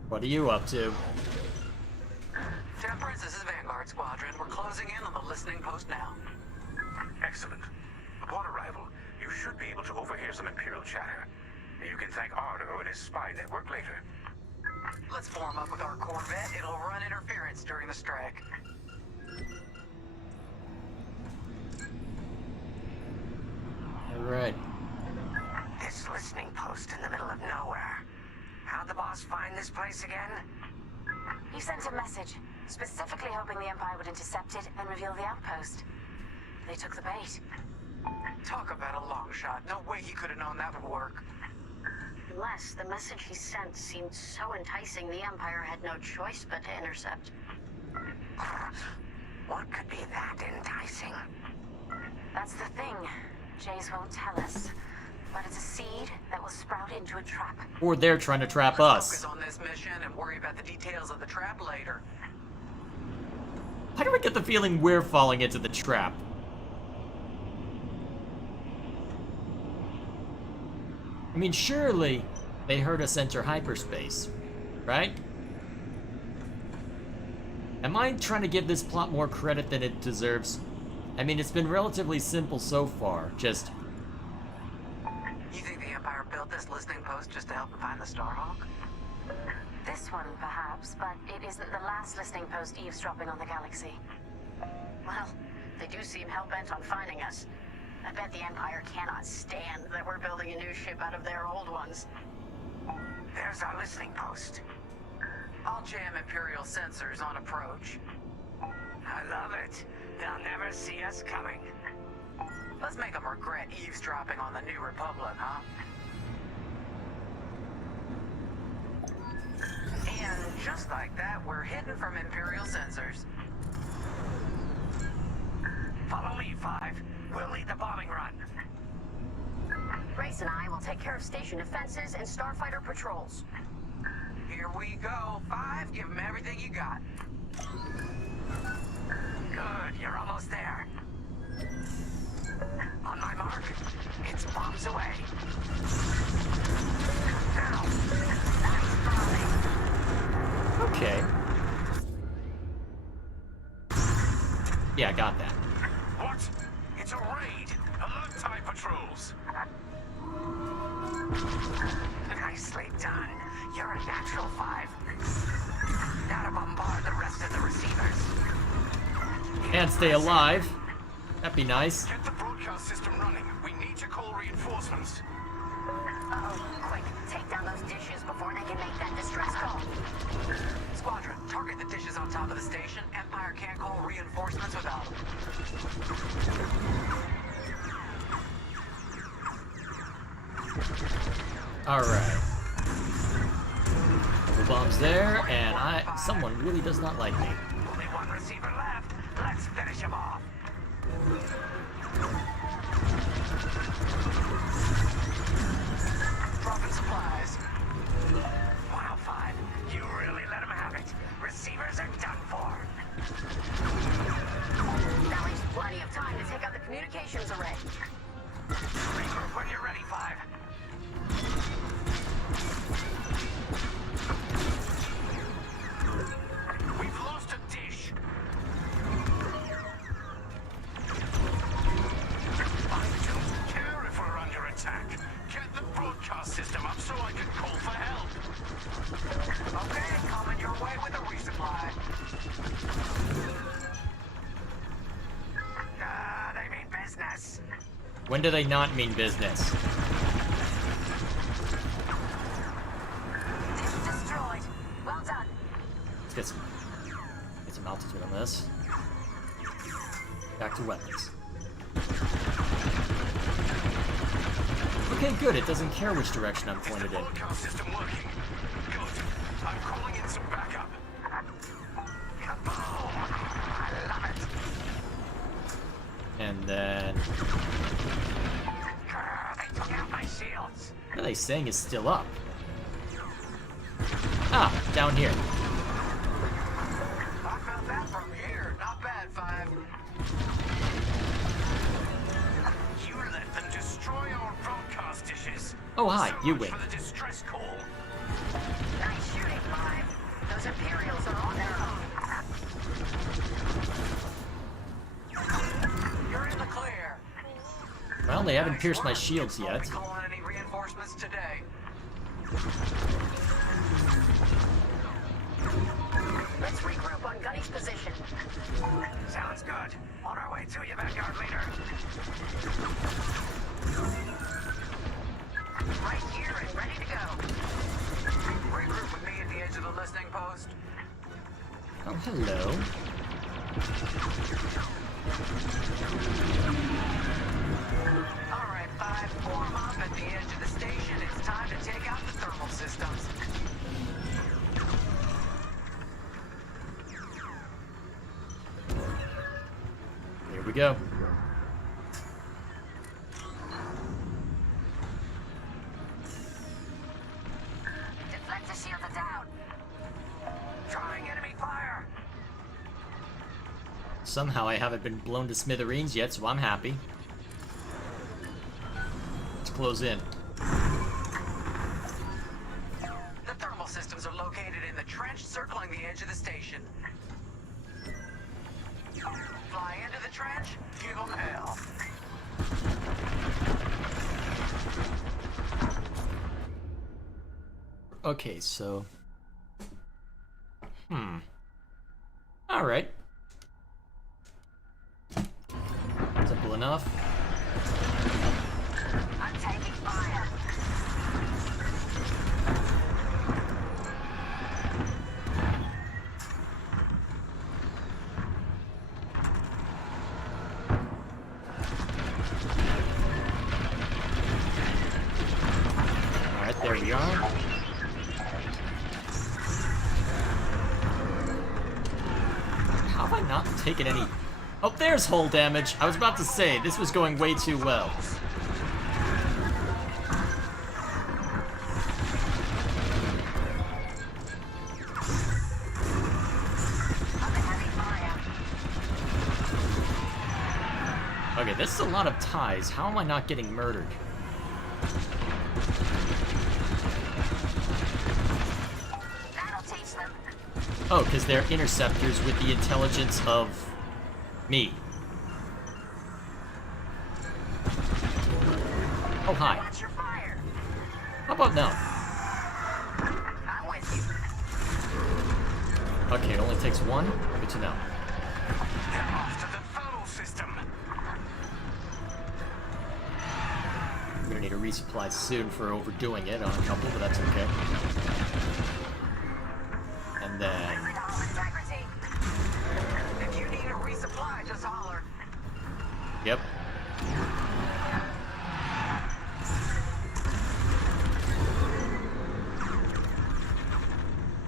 What are you up to? Temperance, this is Vanguard Squadron. We're closing in on the listening post now. Excellent. Upon arrival, you should be able to overhear some Imperial chatter. You can thank Ardo and his spy network later. Let's form up with our Corvette. It'll run interference during the strike. Alright. This listening post in the middle of nowhere. How'd the boss find this place again? He sent a message, specifically hoping the Empire would intercept it and reveal the outpost. They took the bait. Talk about a long shot. No way he could have known that would work. Unless the message he sent seemed so enticing the Empire had no choice but to intercept. What could be that enticing? That's the thing. Jays won't tell us. But it's a seed that will sprout into a trap. Or they're trying to trap Let's us. focus on this mission and worry about the details of the trap later. Why do I get the feeling we're falling into the trap? I mean, surely they heard us enter hyperspace, right? Am I trying to give this plot more credit than it deserves? I mean, it's been relatively simple so far, just... You think the Empire built this listening post just to help them find the Starhawk? This one, perhaps, but it isn't the last listening post eavesdropping on the galaxy. Well, they do seem hell-bent on finding us. I bet the Empire cannot stand that we're building a new ship out of their old ones. There's our listening post. I'll jam Imperial sensors on approach. I love it. They'll never see us coming. Let's make them regret eavesdropping on the New Republic, huh? And just like that, we're hidden from Imperial sensors. Follow me, Five. We'll lead the bombing run. Grace and I will take care of station defenses and starfighter patrols. Here we go. Five, give them everything you got. Good, you're almost there. On my mark, it's bombs away. Now, nice bombing. Okay. Yeah, I got that. What? It's a raid! Alert TIE patrols! Nicely done. You're a natural, Five. Now to bombard the rest of the receivers. And stay alive. That'd be nice. Get the broadcast system running. We need to call reinforcements. Uh-oh, quick, take down those dishes before they can make that distress call. Squadron, target the dishes on top of the station. Empire can't call reinforcements without them. Alright. Couple bombs there, and someone really does not like me. Only one receiver left. Let's finish him off. Dropping supplies. Wow, Five. You really let him have it. Receivers are done for. That leaves plenty of time to take out the communications array. Regroup when you're ready, 5. We've lost a dish. I don't care if we're under attack. Get the broadcast system up so I can call for help. Okay, coming your way with a resupply. They mean business. When do they not mean business? Dish destroyed. Well done. Let's get some altitude on this. Back to weapons. Okay, good. It doesn't care which direction I'm pointed in. Broadcast system working. Good. I'm calling in some backup. Kaboom! I love it. And then... They took out my shields. What are they saying is still up? Ah, down here. I found that from here. Not bad, 5. You let them destroy our broadcast dishes. Oh, hi, So you much win. for the distress call. Nice shooting, 5. Those Imperials are on their own. You're in the clear. Well, they haven't Nice pierced my work. shields Won't yet. be calling any reinforcements today. Let's regroup on Gunny's position. Sounds good. On our way to you, backyard leader. Right here and ready to go. Regroup with me at the edge of the listening post. Oh, hello. All right, 5, form up at the edge of the station. It's time to take out the thermal systems. Here we go. Deflector shields are down. Trying enemy fire. Somehow I haven't been blown to smithereens yet, so I'm happy. Let's close in. The thermal systems are located in the trench circling the edge of the station. Fly into the trench, give them hell. Okay, so... Alright. Simple enough. I'm taking fire. Alright, there we are. How have I not taken any... Oh, there's hull damage. I was about to say, this was going way too well. Okay, this is a lot of ties. How am I not getting murdered? That'll teach them. Oh, because they're interceptors with the intelligence of me. Oh, hi. Watch your fire. How about now? I'm with you. Okay, it only takes one. Good to know. They're off to the thermal system. I'm gonna need a resupply soon for overdoing it on a couple, but that's okay. And then... Integrity. If you need a resupply, just holler. Yep.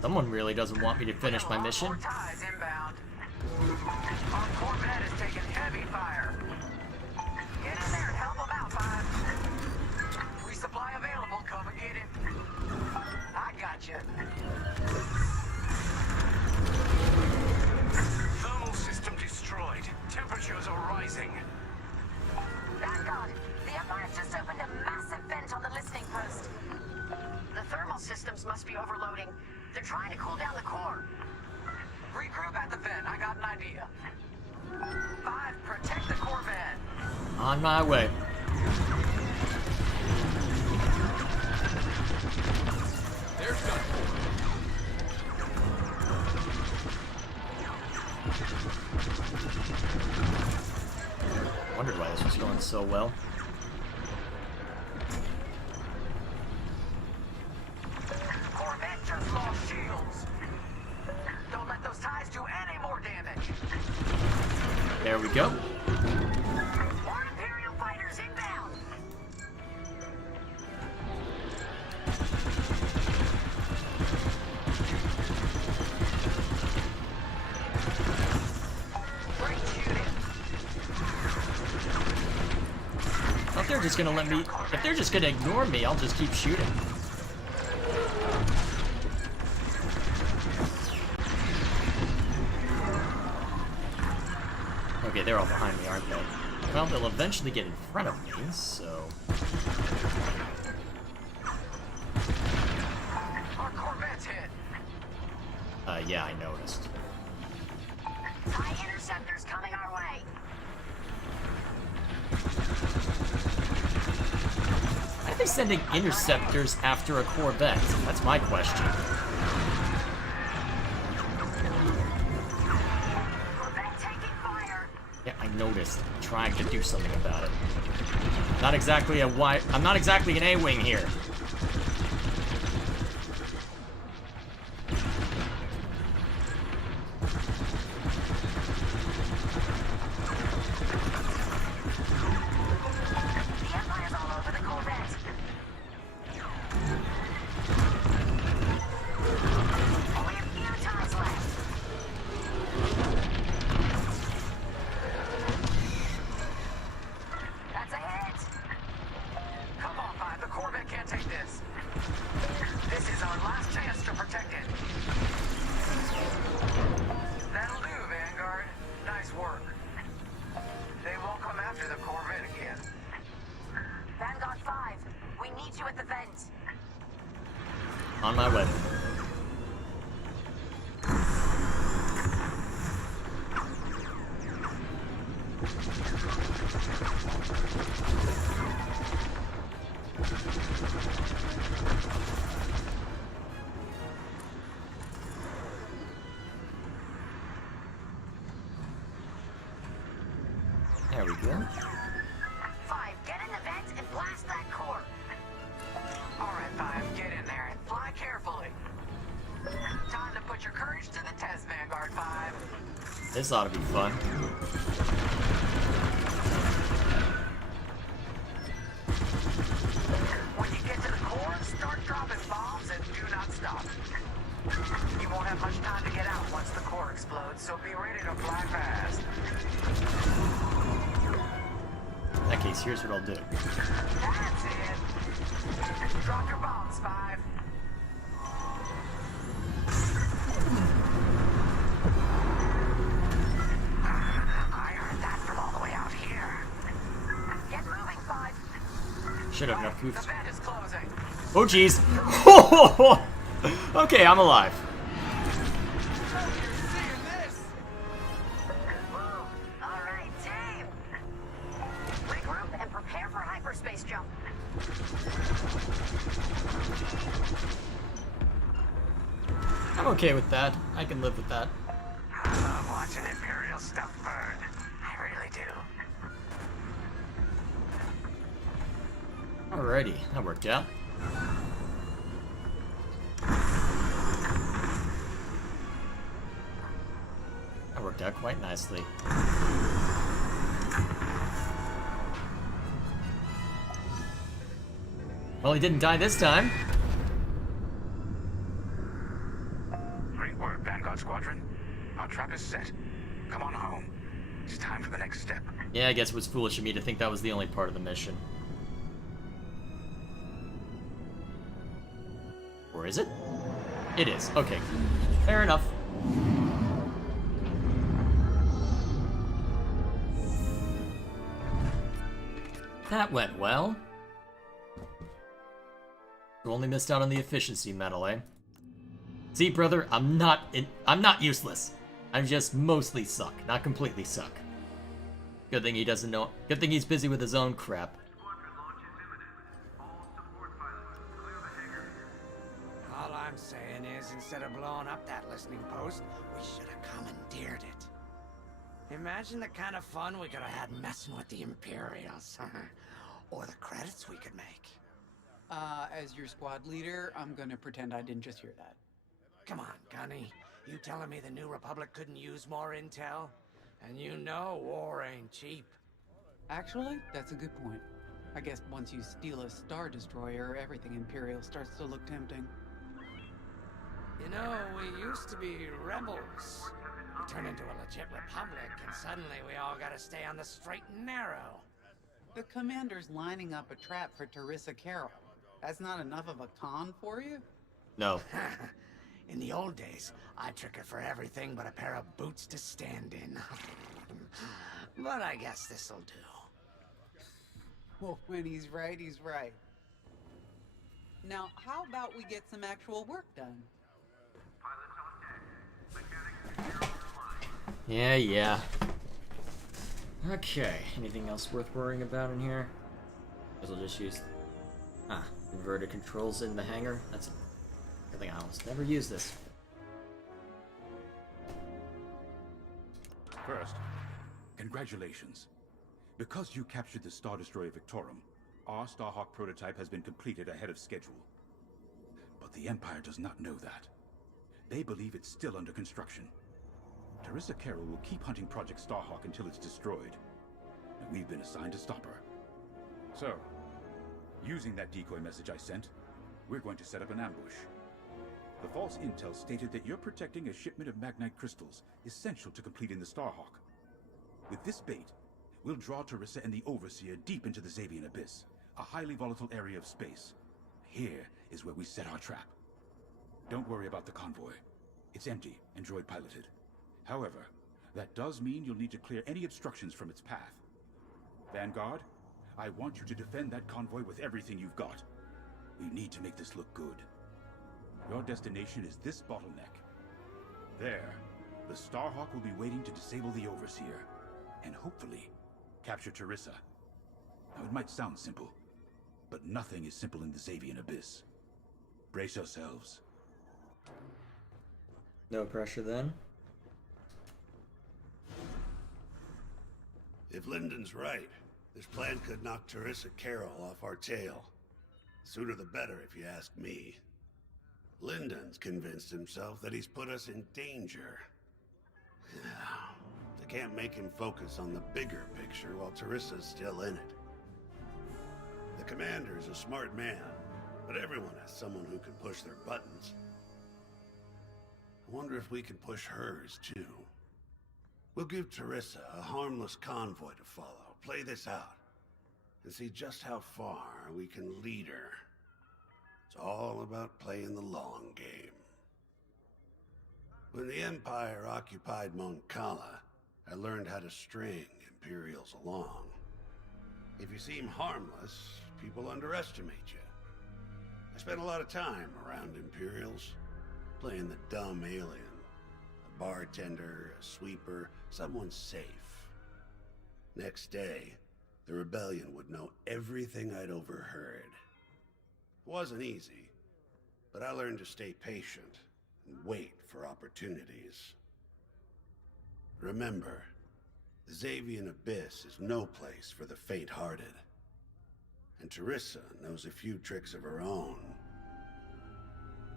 Someone really doesn't want me to finish my mission. More ties inbound. Our Corvette is taking heavy fire. Get in there and help them out, 5. Resupply available. Come and get it. I got you. Thermal system destroyed. Temperatures are rising. trying to cool down the core. Regroup at the vent. I got an idea. 5, protect the core vent. On my way. There's done. Wondered why this was going so well. Corvette just lost shields. Don't let those ties do any more damage. There we go. More Imperial fighters inbound. Great shooting. If they're just gonna let me, if they're just gonna ignore me, I'll just keep shooting. Okay, they're all behind me, aren't they? Well, they'll eventually get in front of me, so... Our Corvette's hit. Yeah, I noticed. TIE interceptors coming our way. Why are they sending interceptors after a Corvette? That's my question. Corvette taking fire. Yeah, I noticed. I'm trying to do something about it. Not exactly a Y. I'm not exactly an A-wing here. The Empire's all over the Corvette. We have few ties left. That's a hit. Come on, 5. The Corvette can't take this. This is our last chance to protect it. That'll do, Vanguard. Nice work. They won't come after the Corvette again. Vanguard 5, we need you at the vent. On my way. There we go. 5, get in the vent and blast that core. All right, 5. Get in there and fly carefully. Time to put your courage to the test, Vanguard 5. This ought to be fun. When you get to the core, start dropping bombs and do not stop. You won't have much time to get out once the core explodes, so be ready to fly fast. In that case, here's what I'll do. That's it. Drop your bombs, 5. I heard that from all the way out here. Get moving, 5. Should have enough The goofs. vent is closing. Oh, jeez. Okay, I'm alive. All right, team. Regroup and prepare for hyperspace jump. I'm okay with that. I can live with that. I love watching Imperial stuff burn. I really do. Alrighty, that worked out. That worked out quite nicely. Well, he didn't die this time. Great work, Vanguard Squadron. Our trap is set. Come on home. It's time for the next step. Yeah, I guess it was foolish of me to think that was the only part of the mission. Or is it? It is. Okay. Fair enough. That went well. You only missed out on the efficiency medal, eh? See, brother, I'm not useless. I'm just mostly suck, not completely suck. Good thing he doesn't know. Good thing he's busy with his own crap. All I'm saying is, instead of blowing up that listening post, we should have commandeered it. Imagine the kind of fun we could have had messing with the Imperials. Or the credits we could make. As your squad leader, I'm gonna pretend I didn't just hear that. Come on, Gunny. You telling me the New Republic couldn't use more intel? And you know war ain't cheap. Actually, that's a good point. I guess once you steal a Star Destroyer, everything Imperial starts to look tempting. You know, we used to be rebels. We turned into a legit republic, and suddenly we all gotta stay on the straight and narrow. The commander's lining up a trap for Teresa Carroll. That's not enough of a con for you? No. In the old days, I'd trick her for everything but a pair of boots to stand in. But I guess this'll do. Well, when he's right, he's right. Now, how about we get some actual work done? Yeah. Okay, anything else worth worrying about in here? Guess I'll just use... inverted controls in the hangar. That's a good thing I almost never use this. First, congratulations. Because you captured the Star Destroyer Victorum, our Starhawk prototype has been completed ahead of schedule. But the Empire does not know that. They believe it's still under construction. Teresa Carroll will keep hunting Project Starhawk until it's destroyed. And we've been assigned to stop her. So, using that decoy message I sent, we're going to set up an ambush. The false intel stated that you're protecting a shipment of Magnite crystals, essential to completing the Starhawk. With this bait, we'll draw Teresa and the Overseer deep into the Xavian Abyss, a highly volatile area of space. Here is where we set our trap. Don't worry about the convoy. It's empty and droid piloted. However, that does mean you'll need to clear any obstructions from its path. Vanguard, I want you to defend that convoy with everything you've got. We need to make this look good. Your destination is this bottleneck. There, the Starhawk will be waiting to disable the Overseer, and hopefully, capture Teresa. Now, it might sound simple, but nothing is simple in the Xavian Abyss. Brace yourselves. No pressure then. If Lyndon's right, this plan could knock Teresa Carroll off our tail. Sooner the better, if you ask me. Lyndon's convinced himself that he's put us in danger. They can't make him focus on the bigger picture while Teresa's still in it. The commander's a smart man, but everyone has someone who can push their buttons. I wonder if we can push hers, too. We'll give Teresa a harmless convoy to follow, play this out, and see just how far we can lead her. It's all about playing the long game. When the Empire occupied Mon Cala, I learned how to string Imperials along. If you seem harmless, people underestimate you. I spent a lot of time around Imperials, playing the dumb alien. A bartender, a sweeper, someone safe. Next day, the rebellion would know everything I'd overheard. It wasn't easy, but I learned to stay patient and wait for opportunities. Remember, the Xavian Abyss is no place for the faint-hearted. And Teresa knows a few tricks of her own.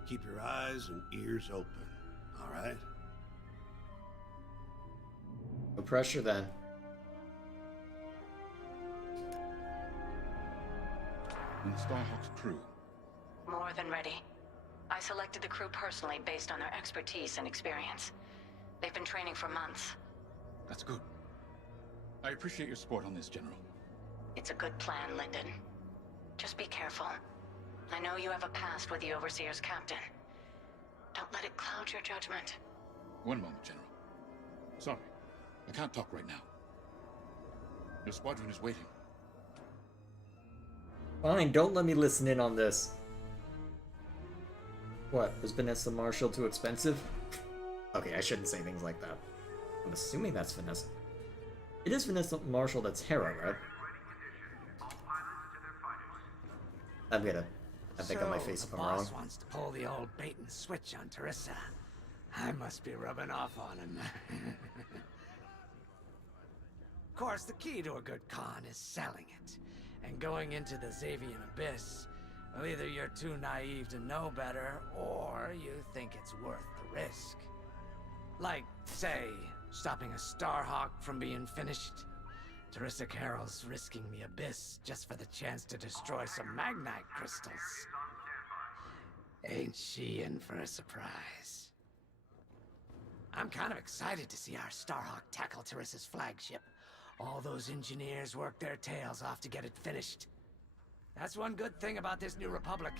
Keep your eyes and ears open, all right? No pressure then. And the Starhawk's crew. More than ready. I selected the crew personally based on their expertise and experience. They've been training for months. That's good. I appreciate your support on this, General. It's a good plan, Lyndon. Just be careful. I know you have a past with the Overseer's captain. Don't let it cloud your judgment. One moment, General. Sorry, I can't talk right now. Your squadron is waiting. Fine, don't let me listen in on this. What? Was Vanessa Marshall too expensive? Okay, I shouldn't say things like that. I'm assuming that's Vanessa. It is Vanessa Marshall that's Hera, right? I think on my face if I'm wrong. Boss wants to pull the old bait and switch on Teresa. I must be rubbing off on him. Of course, the key to a good con is selling it. And going into the Xavian Abyss, well, either you're too naive to know better, or you think it's worth the risk. Like, say, stopping a Starhawk from being finished. Teresa Carroll's risking the Abyss just for the chance to destroy some Magnite crystals. Ain't she in for a surprise? I'm kind of excited to see our Starhawk tackle Teresa's flagship. All those engineers work their tails off to get it finished. That's one good thing about this new Republic.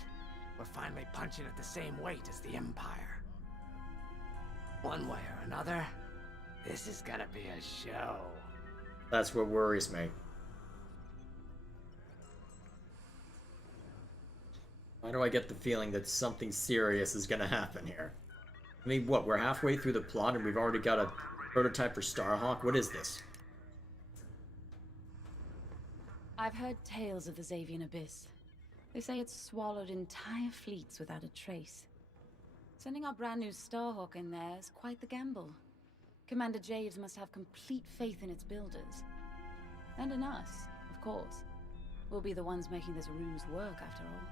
We're finally punching at the same weight as the Empire. One way or another, this is gonna be a show. That's what worries me. Why do I get the feeling that something serious is gonna happen here? I mean, what, we're halfway through the plot and we've already got a prototype for Starhawk? What is this? I've heard tales of the Xavian Abyss. They say it's swallowed entire fleets without a trace. Sending our brand new Starhawk in there is quite the gamble. Commander Javes must have complete faith in its builders. And in us, of course. We'll be the ones making this ruse work, after all.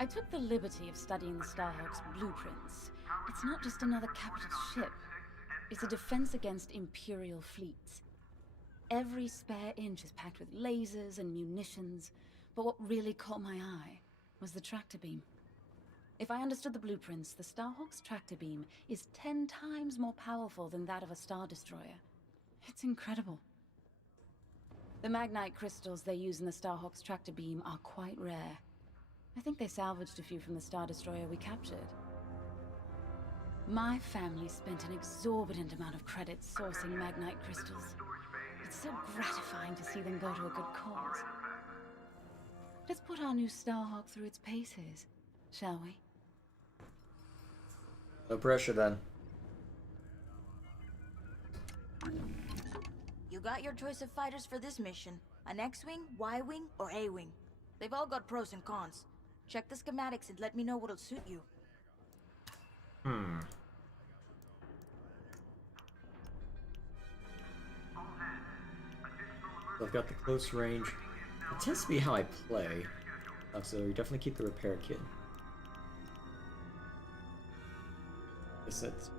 I took the liberty of studying the Starhawk's blueprints. It's not just another capital ship. It's a defense against Imperial fleets. Every spare inch is packed with lasers and munitions, but what really caught my eye was the tractor beam. If I understood the blueprints, the Starhawk's tractor beam is 10 times more powerful than that of a Star Destroyer. It's incredible. The Magnite crystals they use in the Starhawk's tractor beam are quite rare. I think they salvaged a few from the Star Destroyer we captured. My family spent an exorbitant amount of credits sourcing Magnite crystals. It's so gratifying to see them go to a good cause. Let's put our new Starhawk through its paces, shall we? No pressure then. You got your choice of fighters for this mission. An X-Wing, Y-Wing, or A-Wing. They've all got pros and cons. Check the schematics and let me know what'll suit you. I've got the close range. It tends to be how I play. So you definitely keep the repair kit. Guess that's...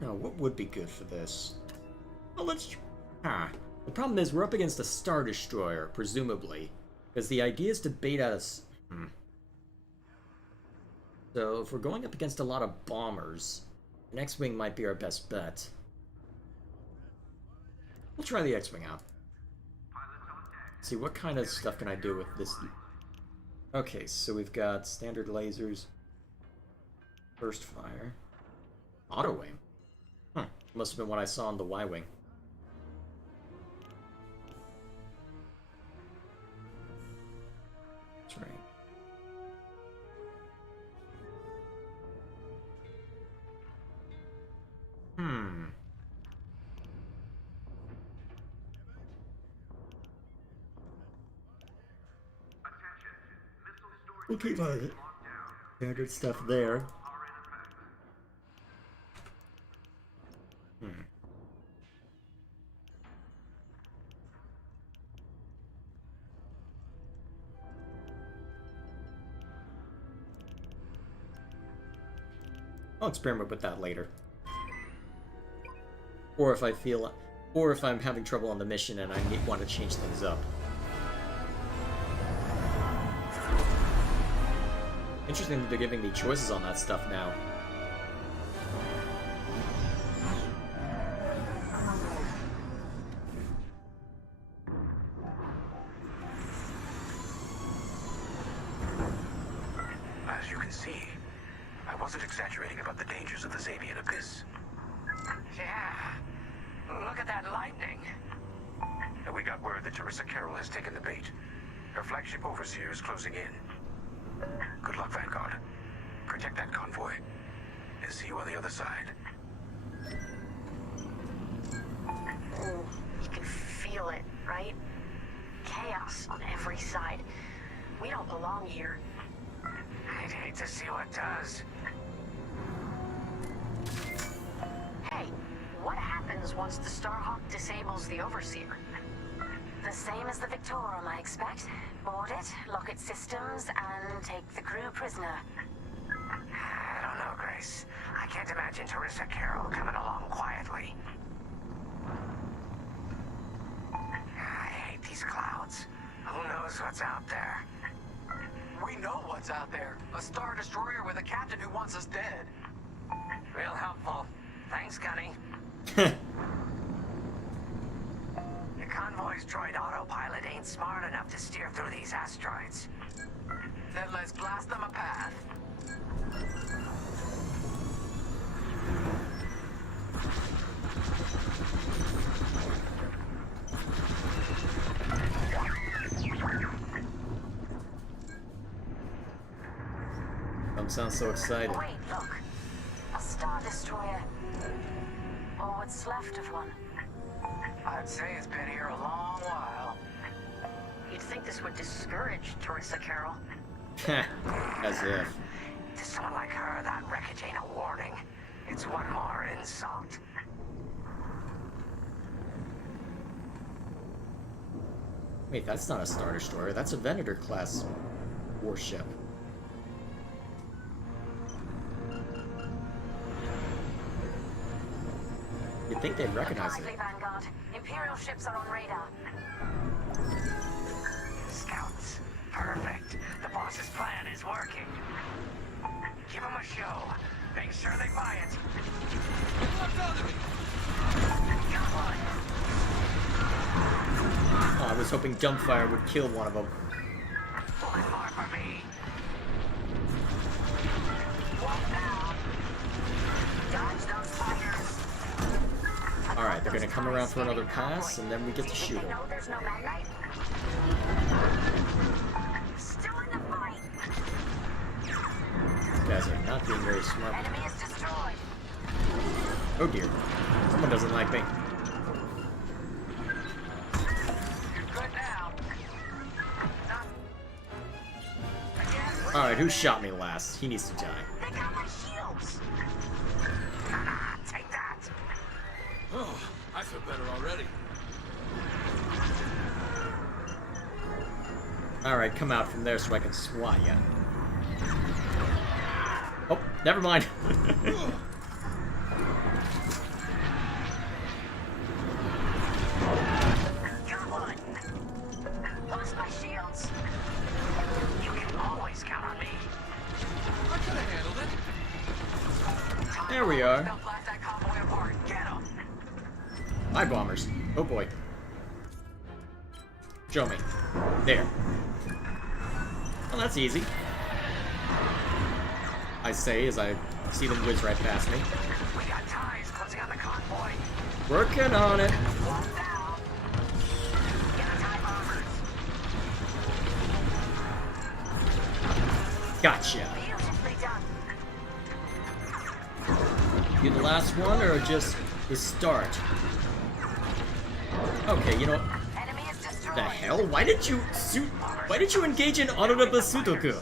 Now, what would be good for this? Well, let's... The problem is we're up against a Star Destroyer, presumably. Because the idea is to bait out us... So, if we're going up against a lot of bombers, an X-Wing might be our best bet. We'll try the X-Wing out. See, what kind of stuff can I do with this? Okay, so we've got standard lasers. Burst fire. Auto-wing. Must have been what I saw on the Y-wing. That's right. We'll keep on it. Standard stuff there. I'll experiment with that later. Or if I feel... Or if I'm having trouble on the mission and I want to change things up. Interesting that they're giving me choices on that stuff now. you can see, I wasn't exaggerating about the dangers of the Zabian abyss. Yeah. Look at that lightning. And we got word that Teresa Carroll has taken the bait. Her flagship overseer is closing in. Good luck, Vanguard. Protect that convoy. And see you on the other side. Oh, you can feel it, right? Chaos on every side. We don't belong here. I'd hate to see what does. Hey, what happens once the Starhawk disables the Overseer? The same as the Victorum, I expect. Board it, lock its systems, and take the crew prisoner. I don't know, Grace. I can't imagine Teresa Carroll coming along quietly. I hate these clouds. Who knows what's out there? We know what's out there. A Star Destroyer with a captain who wants us dead. Real helpful. Thanks, Gunny. The convoy's droid autopilot ain't smart enough to steer through these asteroids. Then let's blast them a path. Don't sound so excited. Wait, look. A Star Destroyer. Or what's left of one. I'd say it's been here a long while. You'd think this would discourage Teresa Carroll. As if. To someone like her, that wreckage ain't a warning. It's one more insult. Wait, that's not a Star Destroyer. That's a Venator class warship. You'd think they'd recognize it. Lively, Vanguard. Imperial ships are on radar. Scouts. Perfect. The boss's plan is working. Give them a show. Make sure they buy it. Come on. Oh, I was hoping Dumbfire would kill one of them. One more for me. Dodge those fighters. Alright, they're gonna come around for another pass, and then we get to shoot They them. know there's no magnite. Still in the fight. These guys are not being very smart. Enemy is destroyed. Oh dear. Someone doesn't like me. You're good now. Alright, who shot me last? He needs to die. They got my shields. Take that. Oh, I feel better already. Alright, come out from there so I can swat ya. Oh, never mind. Come on. Lost my shields. You can always count on me. I could have handled it. There we are. Don't blast that convoy apart. Get them. My bombers. Oh boy. Show me. There. Well, that's easy. I say as I see them whiz right past me. We got ties closing on the convoy. Working on it. One down. Get the tie bombers. Gotcha. Beautifully done. You the last one or just the start? Okay, you know what? Enemy is destroyed. The hell? Why did you engage in honorable Sudoku?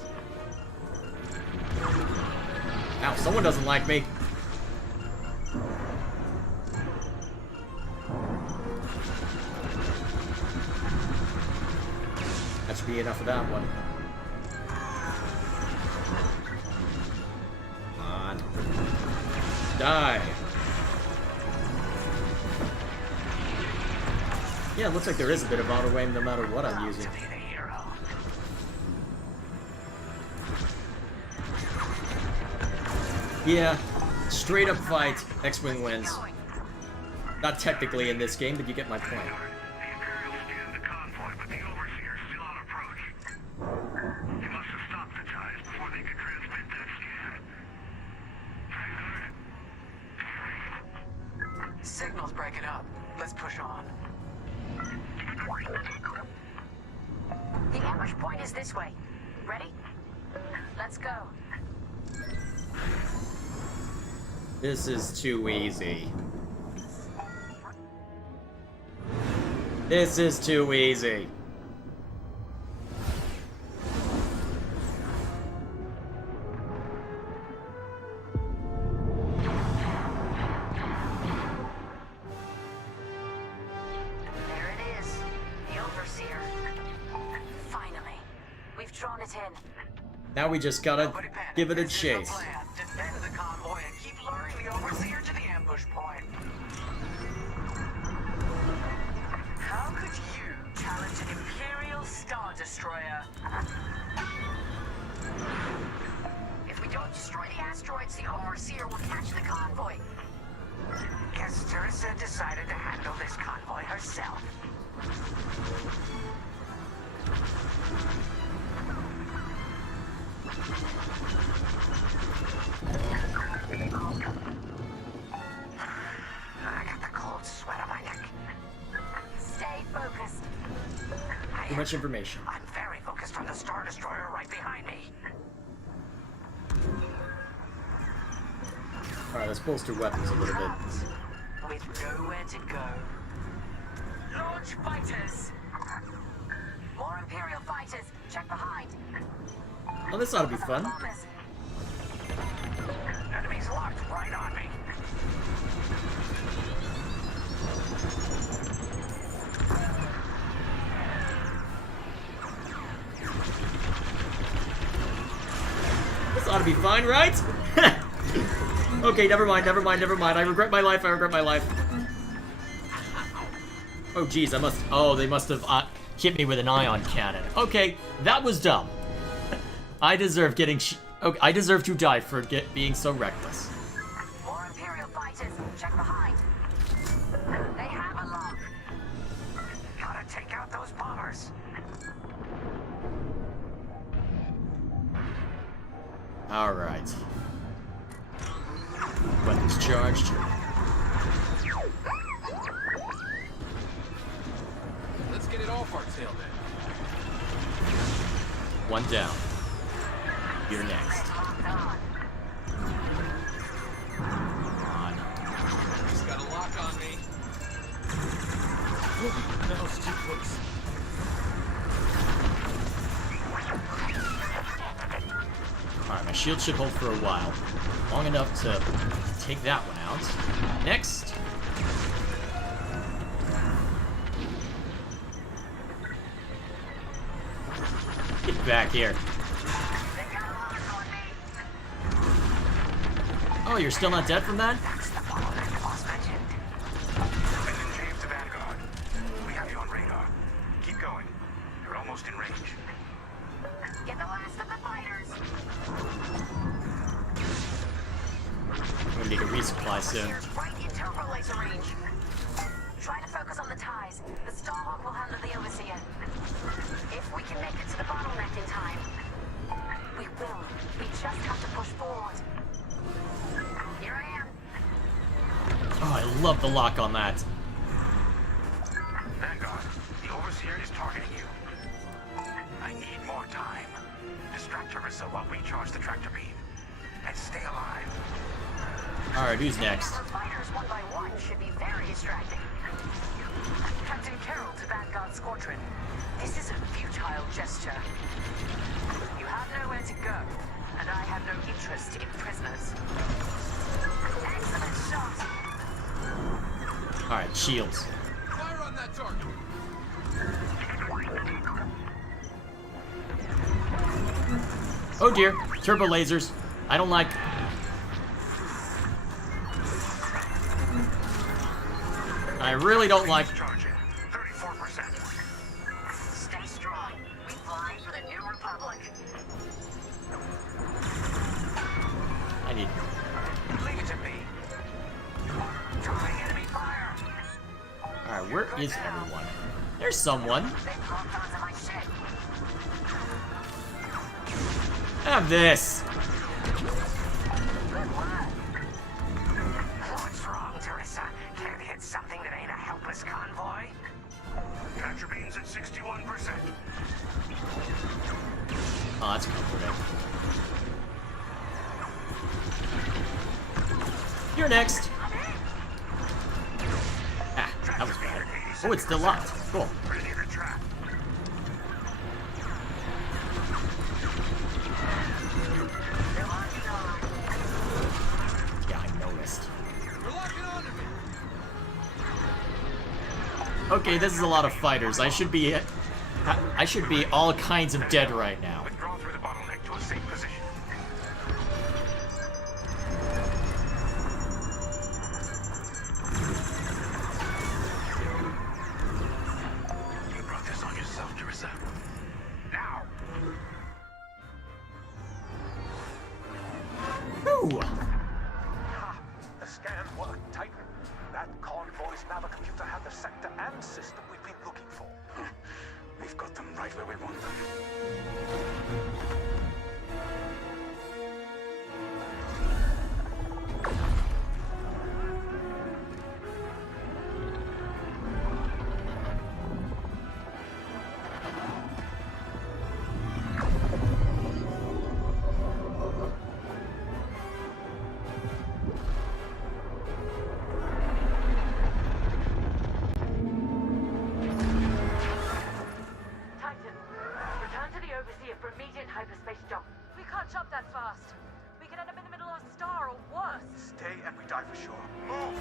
Ow, someone doesn't like me. That should be enough of that one. Come on. Die. Yeah, it looks like there is a bit of auto aim no matter what I'm using. To be the hero. Yeah, straight up fight, X-Wing wins. Not technically in this game, but you get my point. The Imperials scanned the convoy, but the Overseer is still on approach. He must have stopped the ties before they could transmit backing up. Let's push on. The ambush point is this way. Ready? Let's go. This is too easy. This is too easy. There it is. The Overseer. Finally. We've drawn it in. Now we just gotta give it a chase. Defend the convoy and keep luring the Overseer to the ambush point. How could you challenge an Imperial Star Destroyer? If we don't destroy the asteroids, the Overseer will catch the convoy. Guess Teresa decided to handle this convoy herself. I got the cold sweat on my neck. Stay focused. Too much information. I'm very focused on the Star Destroyer right behind me. Alright, let's bolster weapons a little bit. With nowhere to go. Launch fighters! More Imperial fighters! Check behind! Oh, this ought to be fun. Bombers. Enemies locked right on me. This ought to be fine, right? Okay, never mind. I regret my life, Oh, geez, oh, they must have hit me with an ion cannon. Okay, that was dumb. I deserve I deserve to die for being so reckless. More Imperial fighters! Check behind! They have a lock! Gotta take out those bombers. Alright. Weapons charged. Let's get it off our tail then. One down. You're next. On. He's got a lock on me. That was too close. Alright, my shield should hold for a while. Long enough to take that one out. Next. Get back here. Oh, you're still not dead from that? That's the follow that the boss mentioned. Lyndon James to Vanguard. We have you on radar. Keep going. You're almost in range. Get the last of the fighters! I'm gonna need a resupply soon. Right in turbo laser range. Try to focus on the ties. The Starhawk will handle the Overseer. If we can make it to the bottleneck in time. We will. We just have to push forward. Here I am. Oh, I love the lock on that. Vanguard, the Overseer is targeting you. I need more time. Distract Teresa while we charge the tractor beam. And stay alive. Alright, who's next? The fighters one by one should be very distracting. Captain Carroll to Vanguard Squadron. This is a futile gesture. You have nowhere to go, and I have no interest in prisoners. Excellent shot! Alright, shields. Fire on that target. Oh dear, turbo lasers. I don't like... I really don't like... Charging. 34%. Stay strong. We fly for the New Republic. I need... Leave it to me. Drawing enemy fire. Alright, where is everyone? There's someone. They locked onto my ship. Have this. Good work. What's wrong, Teresa? Can't hit something to this convoy? Catcher beams at 61%. Oh, that's comforting. You're next. Ah, that was bad. Oh, it's still locked. Cool. Ready to trap. Yeah, I noticed. We're locking onto me. Okay, this is a lot of fighters. I should be all kinds of dead right now. Withdraw through the bottleneck to a safe position. You brought this on yourself, Jerissa. Now! Ooh. Ha! The scan worked, Titan. That convoy's navicomputer had the sector and system we've been looking for. We've got them right where we want them. Titan, return to the Overseer for immediate hyperspace jump. We can't jump that fast. We could end up in the middle of a star or worse. Stay and we die for sure. Move!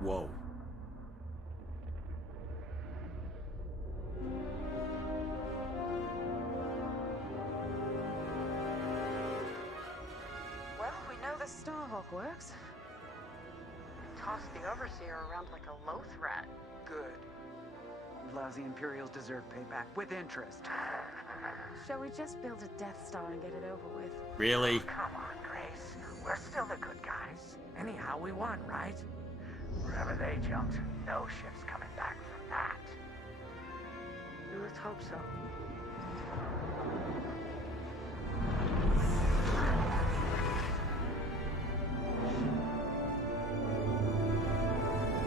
Whoa. Well, we know the Starhawk works. Toss the Overseer around like a loath rat. Good. Lousy Imperials deserve payback, with interest. Shall we just build a Death Star and get it over with? Really? Come on, Grace. We're still the good guys. Anyhow, we won, right? Wherever they jumped, no ship's coming back from that. Let's hope so.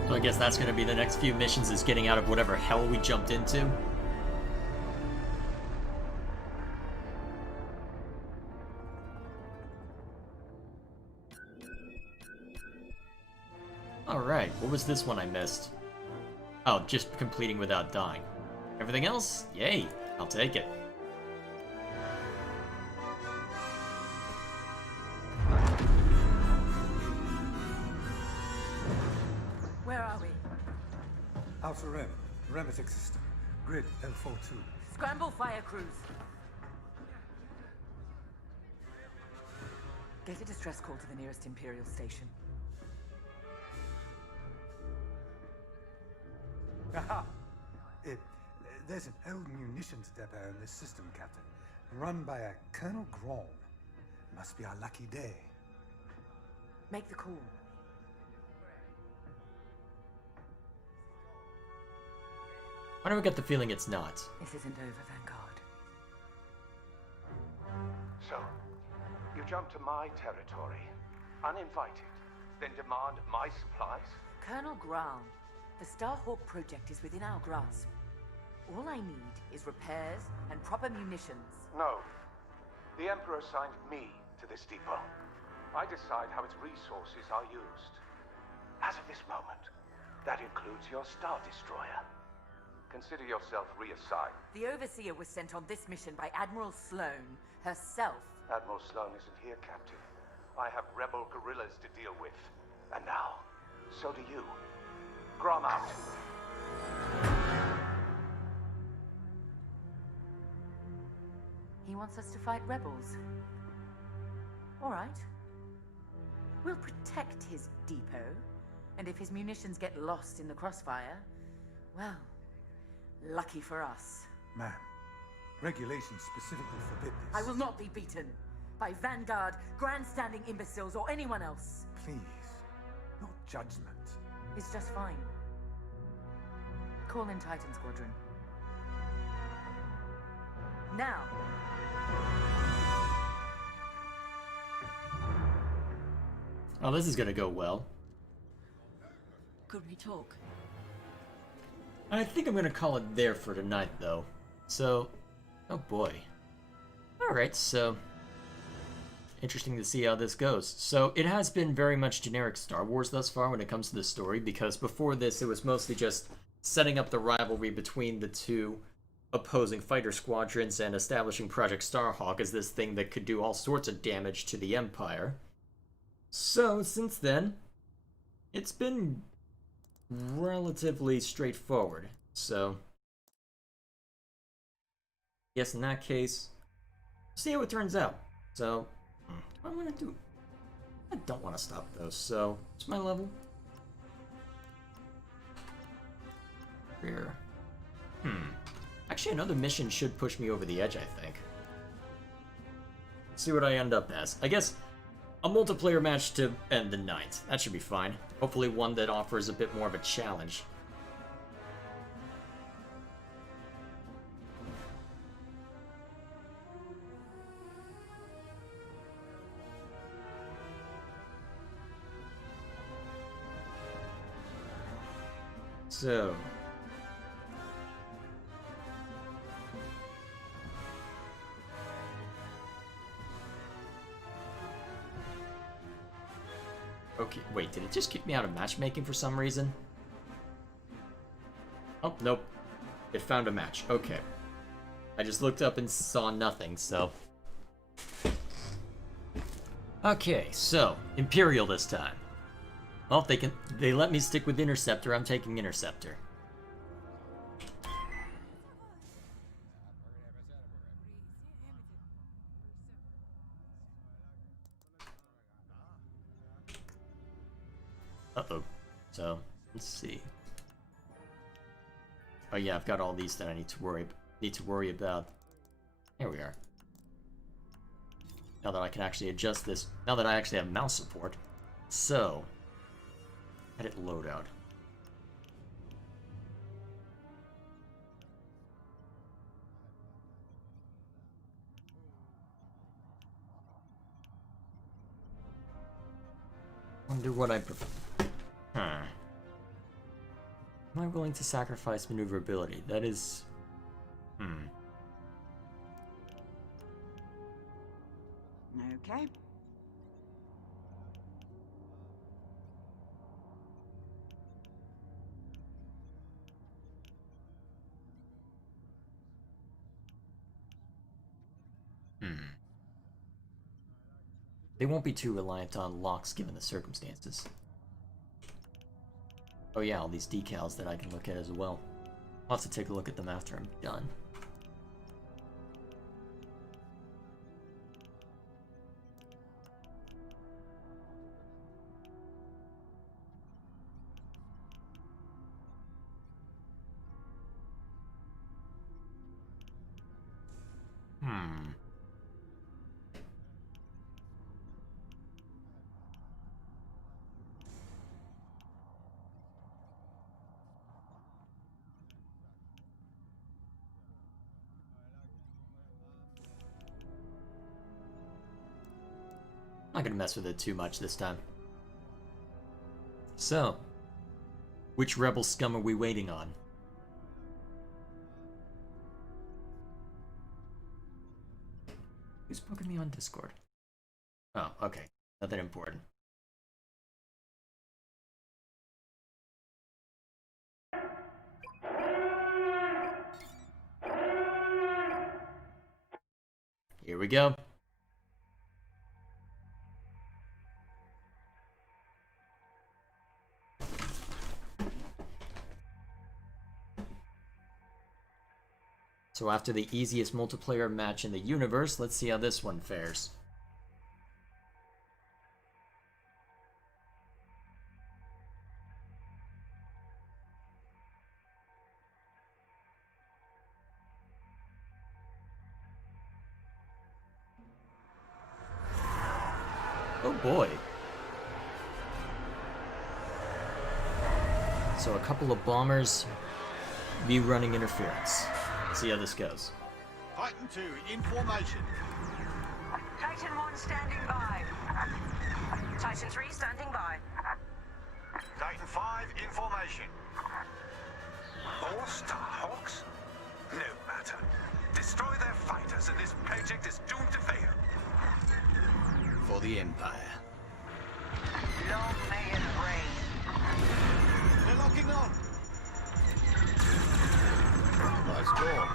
So I guess that's gonna be the next few missions, is getting out of whatever hell we jumped into. Alright, what was this one I missed? Oh, just completing without dying. Everything else? Yay, I'll take it. Where are we? Alpha Rem, Remetic system, grid L42. Scramble fire crews. Get a distress call to the nearest Imperial station. Aha! There's an old munitions depot in this system, Captain. Run by a Colonel Grom. Must be our lucky day. Make the call. Why do I get the feeling it's not? This isn't over, Vanguard. So, you jump to my territory, uninvited, then demand my supplies? Colonel Graham, the Starhawk project is within our grasp. All I need is repairs and proper munitions. No. The Emperor assigned me to this depot. I decide how its resources are used. As of this moment, that includes your Star Destroyer. Consider yourself reassigned. The Overseer was sent on this mission by Admiral Sloane herself. Admiral Sloane isn't here, Captain. I have rebel guerrillas to deal with. And now, so do you. Grom out. He wants us to fight rebels. All right. We'll protect his depot, and if his munitions get lost in the crossfire, well, lucky for us. Ma'am, Regulations specifically forbid this. I will not be beaten by Vanguard, grandstanding imbeciles, or anyone else. Please, no judgment. It's just fine. Call in Titan Squadron. Now. Oh, this is gonna go well. Could we talk? I think I'm gonna call it there for tonight, though. So, oh boy. Alright, so interesting to see how this goes. So, it has been very much generic Star Wars thus far when it comes to the story, because before this, it was mostly just setting up the rivalry between the two opposing fighter squadrons and establishing Project Starhawk as this thing that could do all sorts of damage to the Empire. So, since then, it's been relatively straightforward. So, yes, in that case, see how it turns out. So, what am I gonna do? I don't want to stop those, so what's my level? Rear. Actually, another mission should push me over the edge, I think. See what I end up as. I guess a multiplayer match to end the night. That should be fine. Hopefully one that offers a bit more of a challenge. So, okay, wait, did it just kick me out of matchmaking for some reason? Oh, nope. It found a match. Okay. I just looked up and saw nothing, so. Okay, so, Imperial this time. Well, if they let me stick with Interceptor, I'm taking Interceptor. Uh-oh. So, let's see. Oh yeah, I've got all these that I need to worry about. Here we are. Now that I can actually adjust this, now that I actually have mouse support. So, edit loadout. Wonder what I prefer. Am I willing to sacrifice maneuverability? That is... Okay. They won't be too reliant on locks given the circumstances. Oh yeah, all these decals that I can look at as well. I'll have to take a look at them after I'm done. Not gonna mess with it too much this time. So, which rebel scum are we waiting on? Who's poking me on Discord? Oh, okay. Nothing important. Here we go. So after the easiest multiplayer match in the universe, let's see how this one fares. boy. So a couple of bombers be running interference. Let's see how this goes. Titan 2 in formation. Titan 1 standing by. Titan 3 standing by. Titan 5 in formation. More Starhawks? No matter. Destroy their fighters and this project is doomed to fail. For the Empire. Long may it reign. They're locking on. Nice score.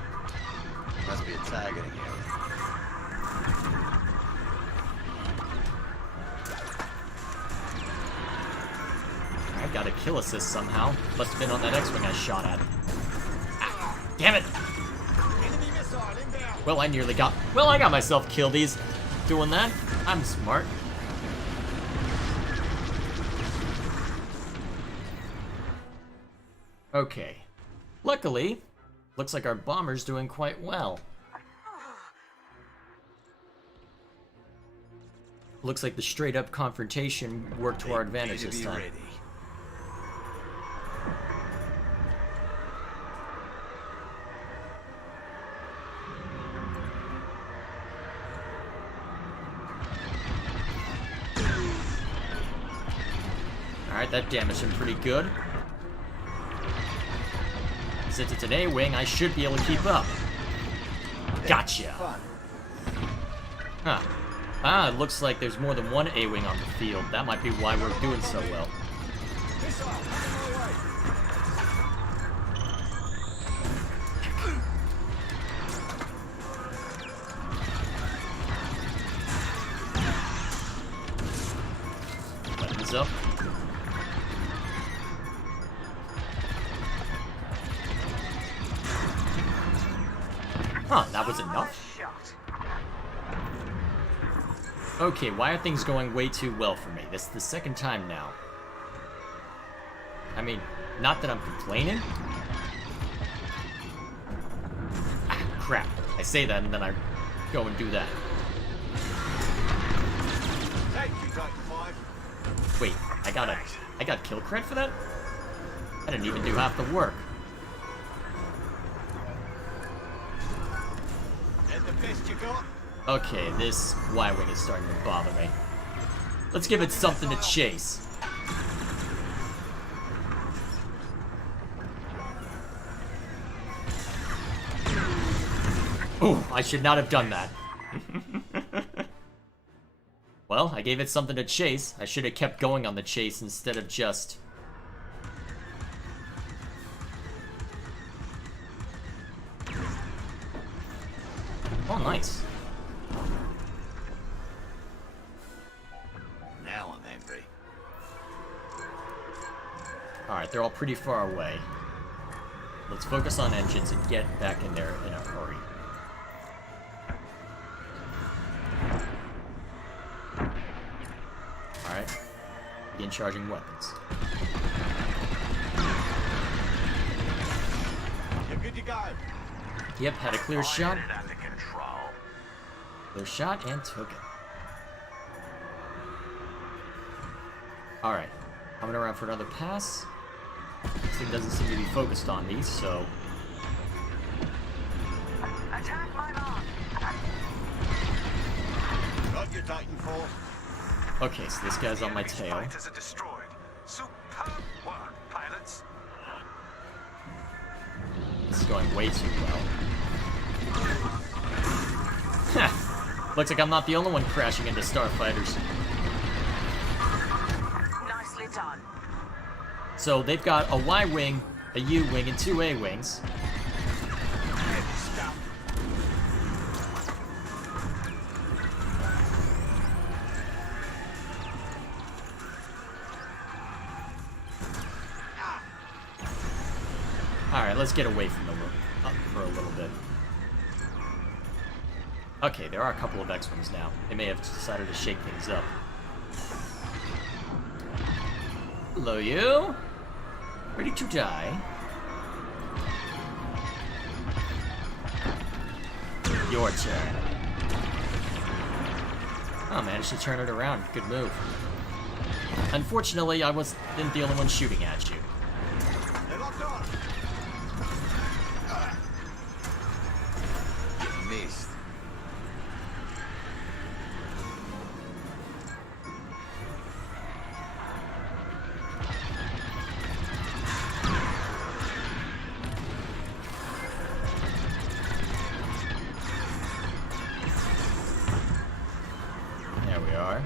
Must be a targeting area. I got a kill assist somehow. Must have been on that X-Wing I shot at. Ah, damn it! Enemy missile inbound. Well, I got myself killed doing that. I'm smart. Okay. Luckily, looks like our bomber's doing quite well. Looks like the straight-up confrontation worked to our advantage this time. Alright, that damaged him pretty good. Since it's an A-wing, I should be able to keep up. Gotcha! Huh. Ah, it looks like there's more than one A-wing on the field. That might be why we're doing so well. Weapons up. Huh, that was enough? Okay, why are things going way too well for me? This is the second time now. I mean, not that I'm complaining. Ah, crap. I say that and then I go and do that. Thank you, Titan 5. Wait, I got kill cred for that? I didn't even do half the work. And the best you got? Okay, this Y-Wing is starting to bother me. Let's give it something to chase. Ooh, I should not have done that. Well, I gave it something to chase. I should have kept going on the chase instead of just... Oh, nice. Now I'm angry. Alright, they're all pretty far away. Let's focus on engines and get back in there in a hurry. Alright. Begin charging weapons. You're good to go. Yep, had a clear shot. Under control. Clear shot and took it. Alright. Coming around for another pass. This thing doesn't seem to be focused on me, so... Attack my mark. Got your Titan 4. Okay, so this guy's on my tail. Fighters are destroyed. Superb work, pilots. This is going way too well. Heh. Looks like I'm not the only one crashing into starfighters. Nicely done. So they've got a Y-wing, a U-wing, and 2 A-wings. Alright, let's get away from the up for a little bit. Okay, there are a couple of X-Wings now. They may have decided to shake things up. Hello, you? Ready to die? Your turn. Oh, managed to turn it around. Good move. Unfortunately, I wasn't the only one shooting at you. They're locked on. You missed. There we are.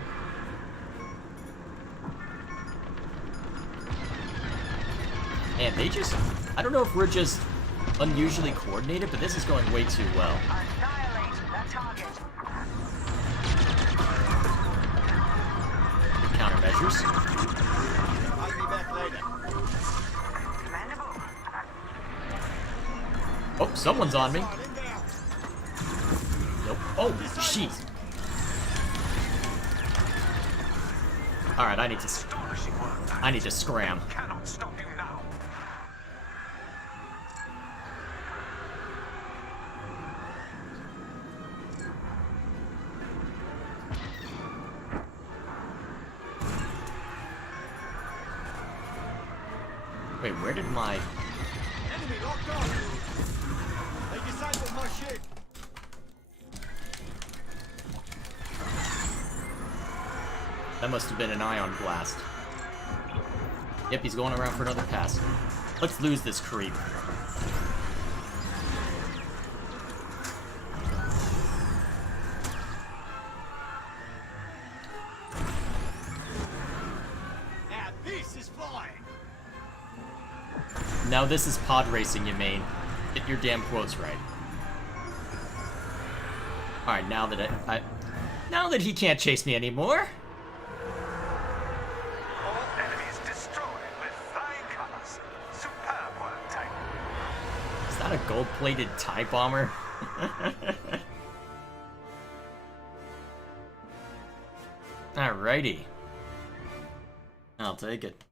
Man, they just... I don't know if we're just unusually coordinated, but this is going way too well. Annihilate that target. Countermeasures. I'll be back later. Commendable. Oh, someone's on me. Nope. Oh, jeez. Alright, I need to scram. Cannot stop you now. Wait, where did my... Enemy locked on. They disabled my ship. That must have been an ion blast. Yep, he's going around for another pass. Let's lose this creep. Now this is flying. Now this is pod racing, you mean. Get your damn quotes right. Alright, now that now that he can't chase me anymore. All enemies destroyed with flying colors. Superb work, Titan. Is that a gold-plated TIE bomber? Alrighty. I'll take it.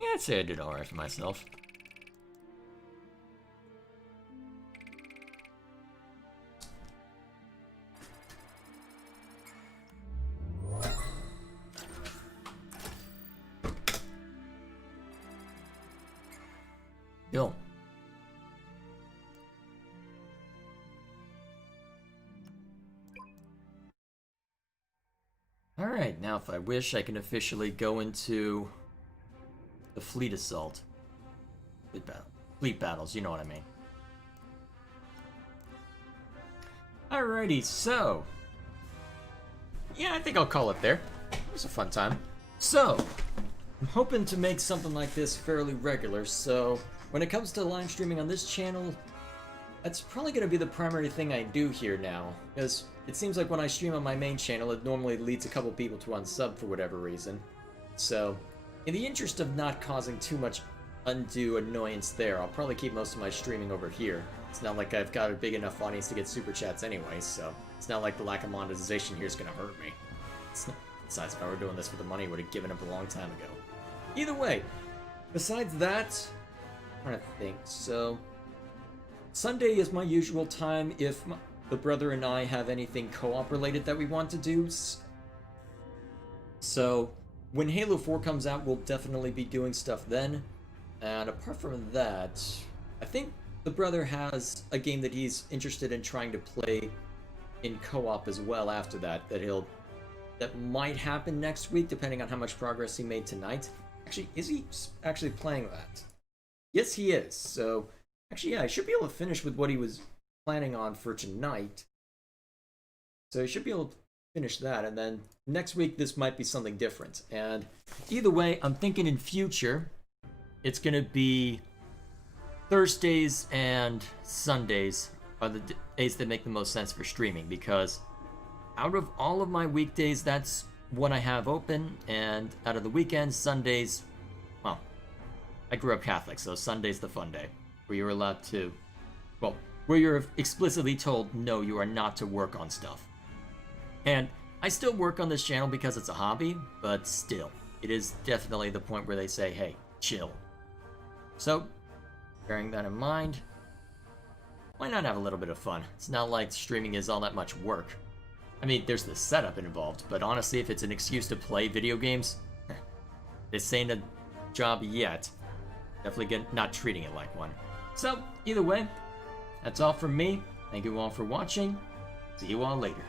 Yeah, I'd say I did alright for myself. Yo. Alright, now if I wish, I can officially go into the fleet assault. Fleet battles, you know what I mean. Alrighty, so... yeah, I think I'll call it there. It was a fun time. So, I'm hoping to make something like this fairly regular, so... when it comes to live streaming on this channel, that's probably going to be the primary thing I do here now, because it seems like when I stream on my main channel, it normally leads a couple people to unsub for whatever reason. So, in the interest of not causing too much undue annoyance there, I'll probably keep most of my streaming over here. It's not like I've got a big enough audience to get super chats anyway, so it's not like the lack of monetization here is going to hurt me. Besides, if I were doing this for the money, I would have given up a long time ago. Either way, besides that... I'm trying to think. So, Sunday is my usual time if the brother and I have anything co-op related that we want to do. So, when Halo 4 comes out, we'll definitely be doing stuff then. And apart from that, I think the brother has a game that he's interested in trying to play in co-op as well after that. That might happen next week, depending on how much progress he made tonight. Actually, is he actually playing that? Yes, he is. So, actually, yeah, I should be able to finish with what he was planning on for tonight. So, I should be able to finish that, and then next week, this might be something different. And either way, I'm thinking in future, it's going to be Thursdays and Sundays are the days that make the most sense for streaming, because out of all of my weekdays, that's what I have open, and out of the weekends, Sundays, well, I grew up Catholic, so Sunday's the fun day, where you're allowed to, well, where you're explicitly told, no, you are not to work on stuff. And I still work on this channel because it's a hobby, but still, it is definitely the point where they say, hey, chill. So, bearing that in mind, why not have a little bit of fun? It's not like streaming is all that much work. I mean, there's the setup involved, but honestly, if it's an excuse to play video games, this ain't a job yet. Definitely not treating it like one. So, either way, that's all from me. Thank you all for watching. See you all later.